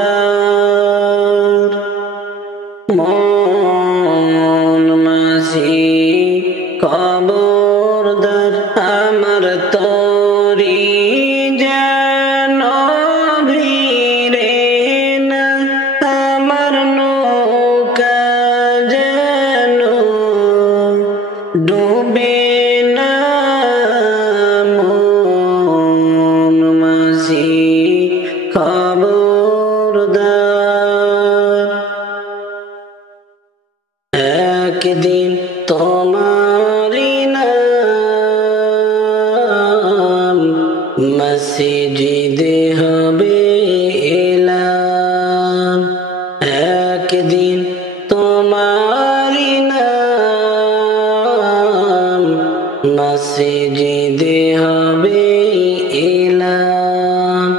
খবরদার মন মাঝি খবরদার আমার তোরি যেন ভিড়ে না আমার নৌকা যেন ডুবে না মন মাঝি খবরদার একদিন তোমারি নাম মসজিদে হবে এলান একদিন তোমারি নাম মসজিদে হবে এলান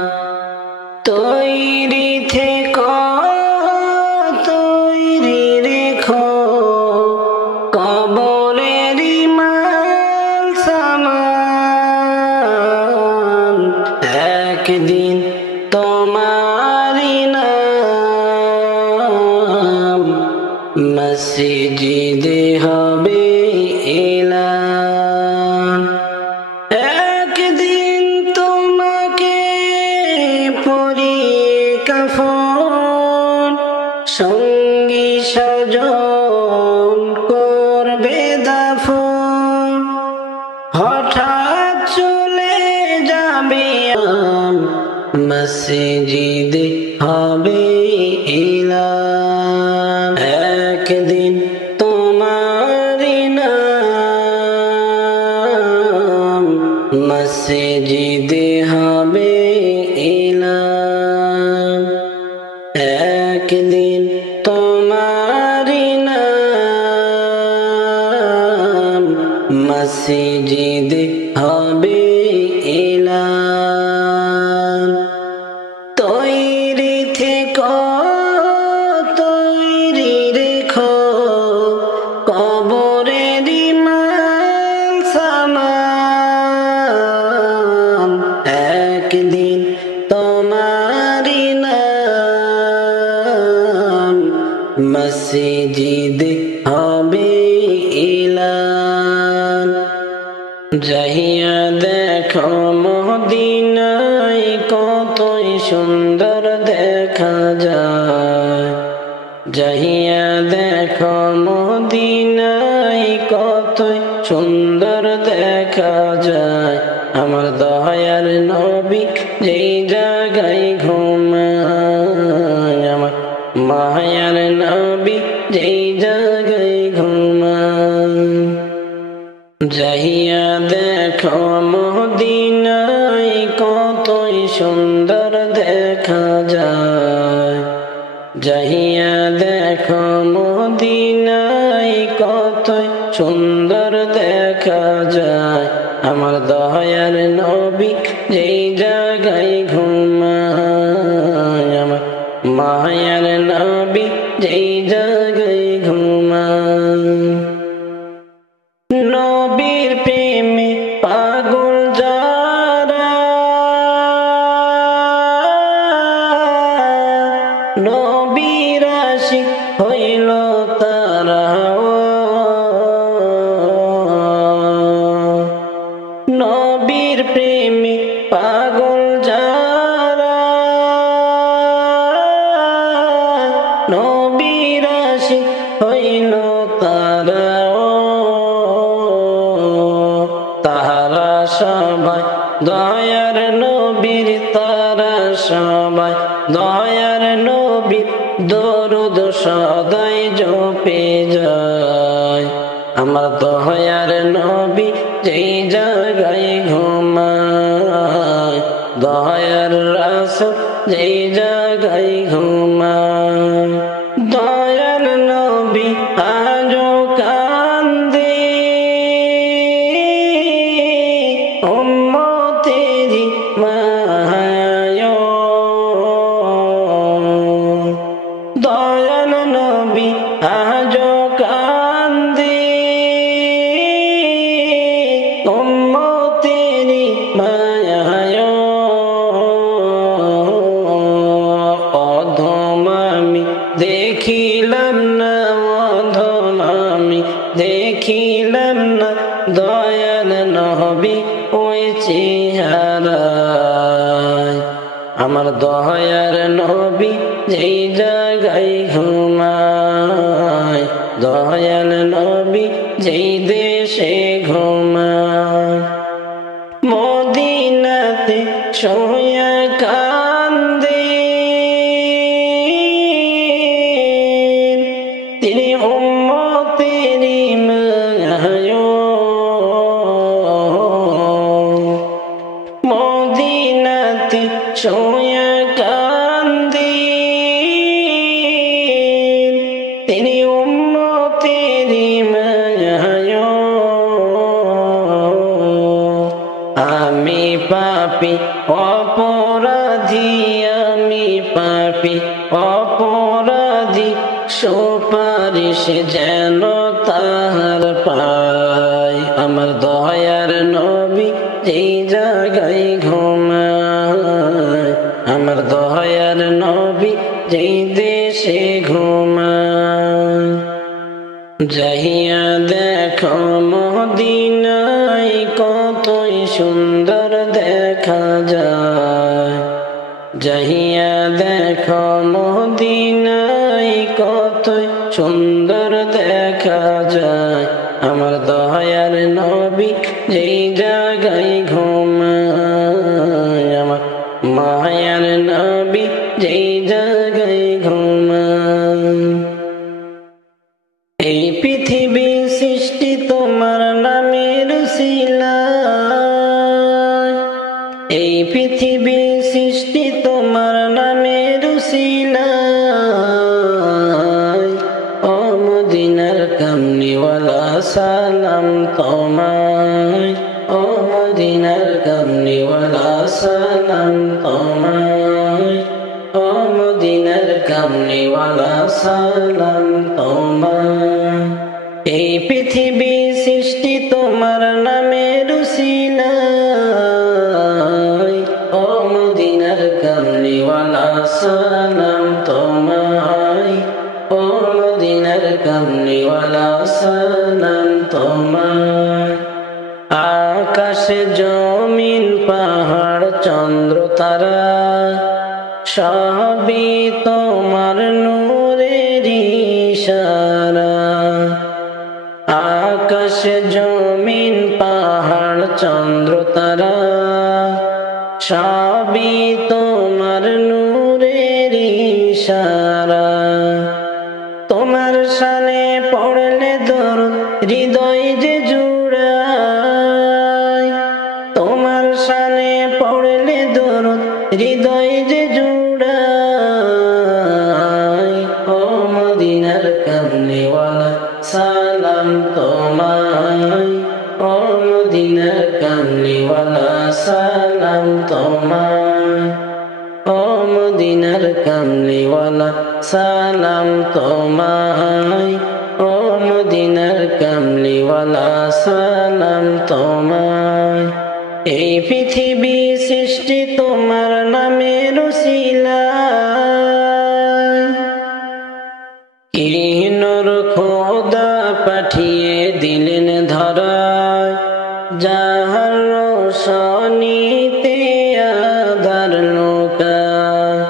তৈরি থেকো তৈরি রেখো কবরেরই মাল সামান একদিন তোমারি নাম মসজিদে হবে এলান একদিন তোমাকে পরিয়ে কাফন সঙ্গী স্বজন করবে দাফন হঠাৎ চলে যাবে মসজিদে হবে এলান একদিন তোমারি নাম মসজিদে মসজিদে হবে এলান তৈরি থেকো তৈরি রেখো কবরের মাল সামান একদিন তোমারি নাম মসজিদে হবে এলান যাহিয়া দেখো মদিনায় কতই সুন্দর দেখা যায় যাহিয়া দেখো মদিনায় কতই সুন্দর দেখা যায় আমার দয়ার নবী যেই জায়গায় ঘুমায় আমার মায়ার নবী যেই জায়গায় ঘুমায় যাহিয়া দেখো মদিনায় কতই সুন্দর দেখা যায় যাহিয়া দেখো মদিনায় কতই সুন্দর দেখা যায় আমার দয়ার নবী যেই জায়গায় ঘুমায় আমার মায়ার নবী যেই জায়গায় ঘুমায় নবীর প্রেমে পাগল যারা নবীর আশিক হইল তারা নবীর প্রেমে পাগল যারা নবীর আশিক হইল তারা তারা সবাই দয়ার নবীর তারা সবাই দয়ার নবীর দরুদ সদাই জপে যায় আমার দয়ার নবী যেই জায়গায় ঘুমায় দয়ার রাসূল যেই জায়গায় ঘুমায় দয়ার নবী আজও কান্দে উম্মতেরি মায়ায় দয়াল নবী আজও কান্দে উম্মতেরি মায়ায় অধম আমি দেখিলাম না অধম আমি দেখিলাম না দয়াল নবী ওই চেহারায় আমার দয়ার নবী যেই জায়গায় ঘুমায় দয়াল নবী যেই দেশে ঘুমায় মদিনাতে শুয়া কান্দে তিনি উম্মতেরি মায়ায় মদিনাতে শুয়া কান্দে তিনি উম্মতেরি মায়ায় আমি পাপী অপরাধী আমি পাপী অপরাধী সুপারিশ যেন তাহার পাই আমার দয়ার নবী যেই জায়গায় ঘুমায় আমার দয়ার নবী যেই দেশে ঘুমায় যাহিয়া দেখো মদিনায় কতই সুন্দর দেখা যায় যাহিয়া দেখো মদিনায় কতই সুন্দর দেখা যায় আমার দয়ার নবী যেই জায়গায় ঘুমায় আমার মায়ার নবী যেই জায়গায় ঘুমায় এই পৃথিবী সৃষ্টি তোমার নামের উসিলায় এই পৃথিবী সৃষ্টি তোমার নামের উসিলায় ও মদিনার কামলিওয়ালা সালাম তোমার সালাম তোমায়, ও মদিনার কামলিওয়ালা সালাম তোমায়। এই পৃথিবী সৃষ্টি তোমার নামের উসিলায়, ও মদিনার কামলিওয়ালা সালাম তোমায়, ও মদিনার কামলিওয়ালা সালাম তোমায়। আকাশে জমিন পাহাড় চন্দ্র তারা সবই তোমার নূরের ইশারা। আকাশে জমিন পাহাড় চন্দ্র তারা সবই তোমার নূরের ইশারা। তোমার শানে পড়লে দরুদ হৃদয় যে জুড়ায়, তোমার শানে পড়লে দরুদ হৃদয় যে জুড়ায়। ও মদিনার কামলিওয়ালা সালাম তোমায়, ও মদিনার কামলিওয়ালা সালাম তোমায়, ও মদিনার কামলিওয়ালা সালাম তোমায়, ও মদিনার কামলিওয়ালা সালাম তোমায়। এই পৃথিবী সৃষ্টি তোমার নামের উসিলায়, কি নূর খোদা পাঠিয়ে দিলেন ধরায়, যাহার রোশনীতে আঁধার লুকায়।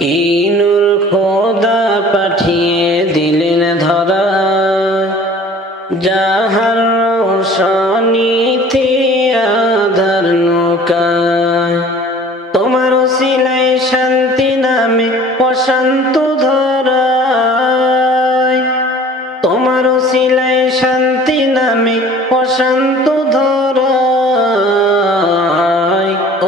কি নূর খোদা পাঠিয়ে দিলেন ধরায়, যাহার রোশনীতে আঁধার লুকায়। তোমার উসিলায় শান্তি নামে অশান্ত ধরায়, তোমার উসিলায় শান্তি নামে অশান্ত ধরায়।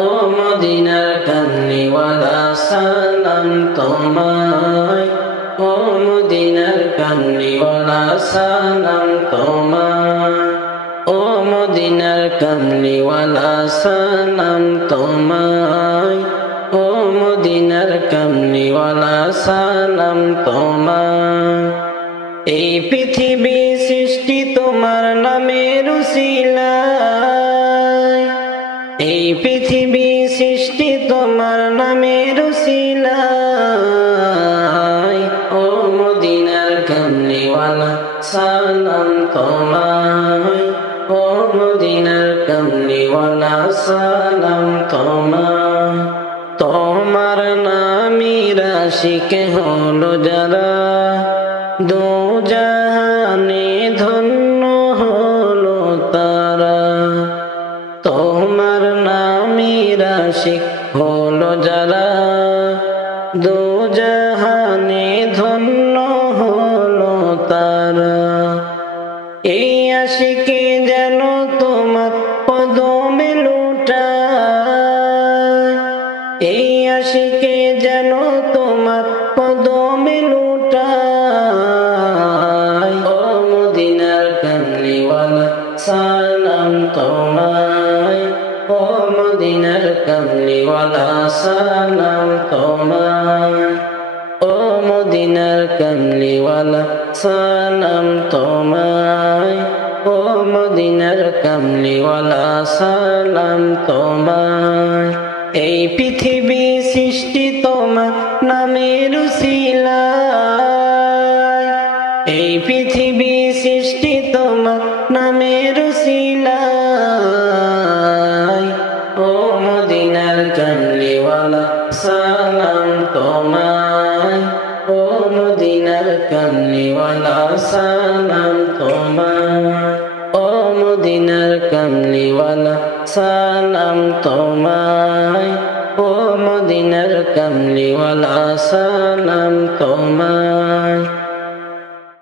ও মদিনার কামলিওয়ালা সালাম তোমায়, ও মদিনার কামলিওয়ালা সালাম তোমায়, ও মদিনার কামলিওয়ালা সালাম তোমায়, ও মদিনার কামলিওয়ালা সালাম তোমায়। এই পৃথিবী সৃষ্টি তোমার নামের উসিলায়, এই পৃথিবী সৃষ্টি তোমার নামের উসিলায়। ও মদিনার কামলিওয়ালা সালাম তোমায়, ও মদিনার কামলিওয়ালা সালাম তোমায়। তোমার নামের আশিক হলো যারা, দো জাহানে ধন্য হলো তারা। তোমার নামের আশিক হলো যারা, দো জাহানে ধন্য হলো তারা। এই আশিকে যেন তোমার কদমে লুটায়, এই আশিকে যেন তোমার কদমে লুটায়। ও মদিনার কামলিওয়ালা সালাম তোমায়, ও মদিনার কামলিওয়ালা সালাম তোমায়, ও মদিনার কামলিওয়ালা সালাম তোমায়, ও মদিনার কামলিওয়ালা সালাম তোমায়। এই পৃথিবী সৃষ্টি তোমার নামের উসিলায়, এই পৃথিবী সৃষ্টি তোমার নামের উসিলায়। ও মদিনার কামলিওয়ালা সালাম তোমায়, ও মদিনার কামলিওয়ালা সালাম তোমায়, ও মদিনার কামলিওয়ালা সালাম তোমায়, ও মদিনার কামলিওয়ালা সালাম তোমায়।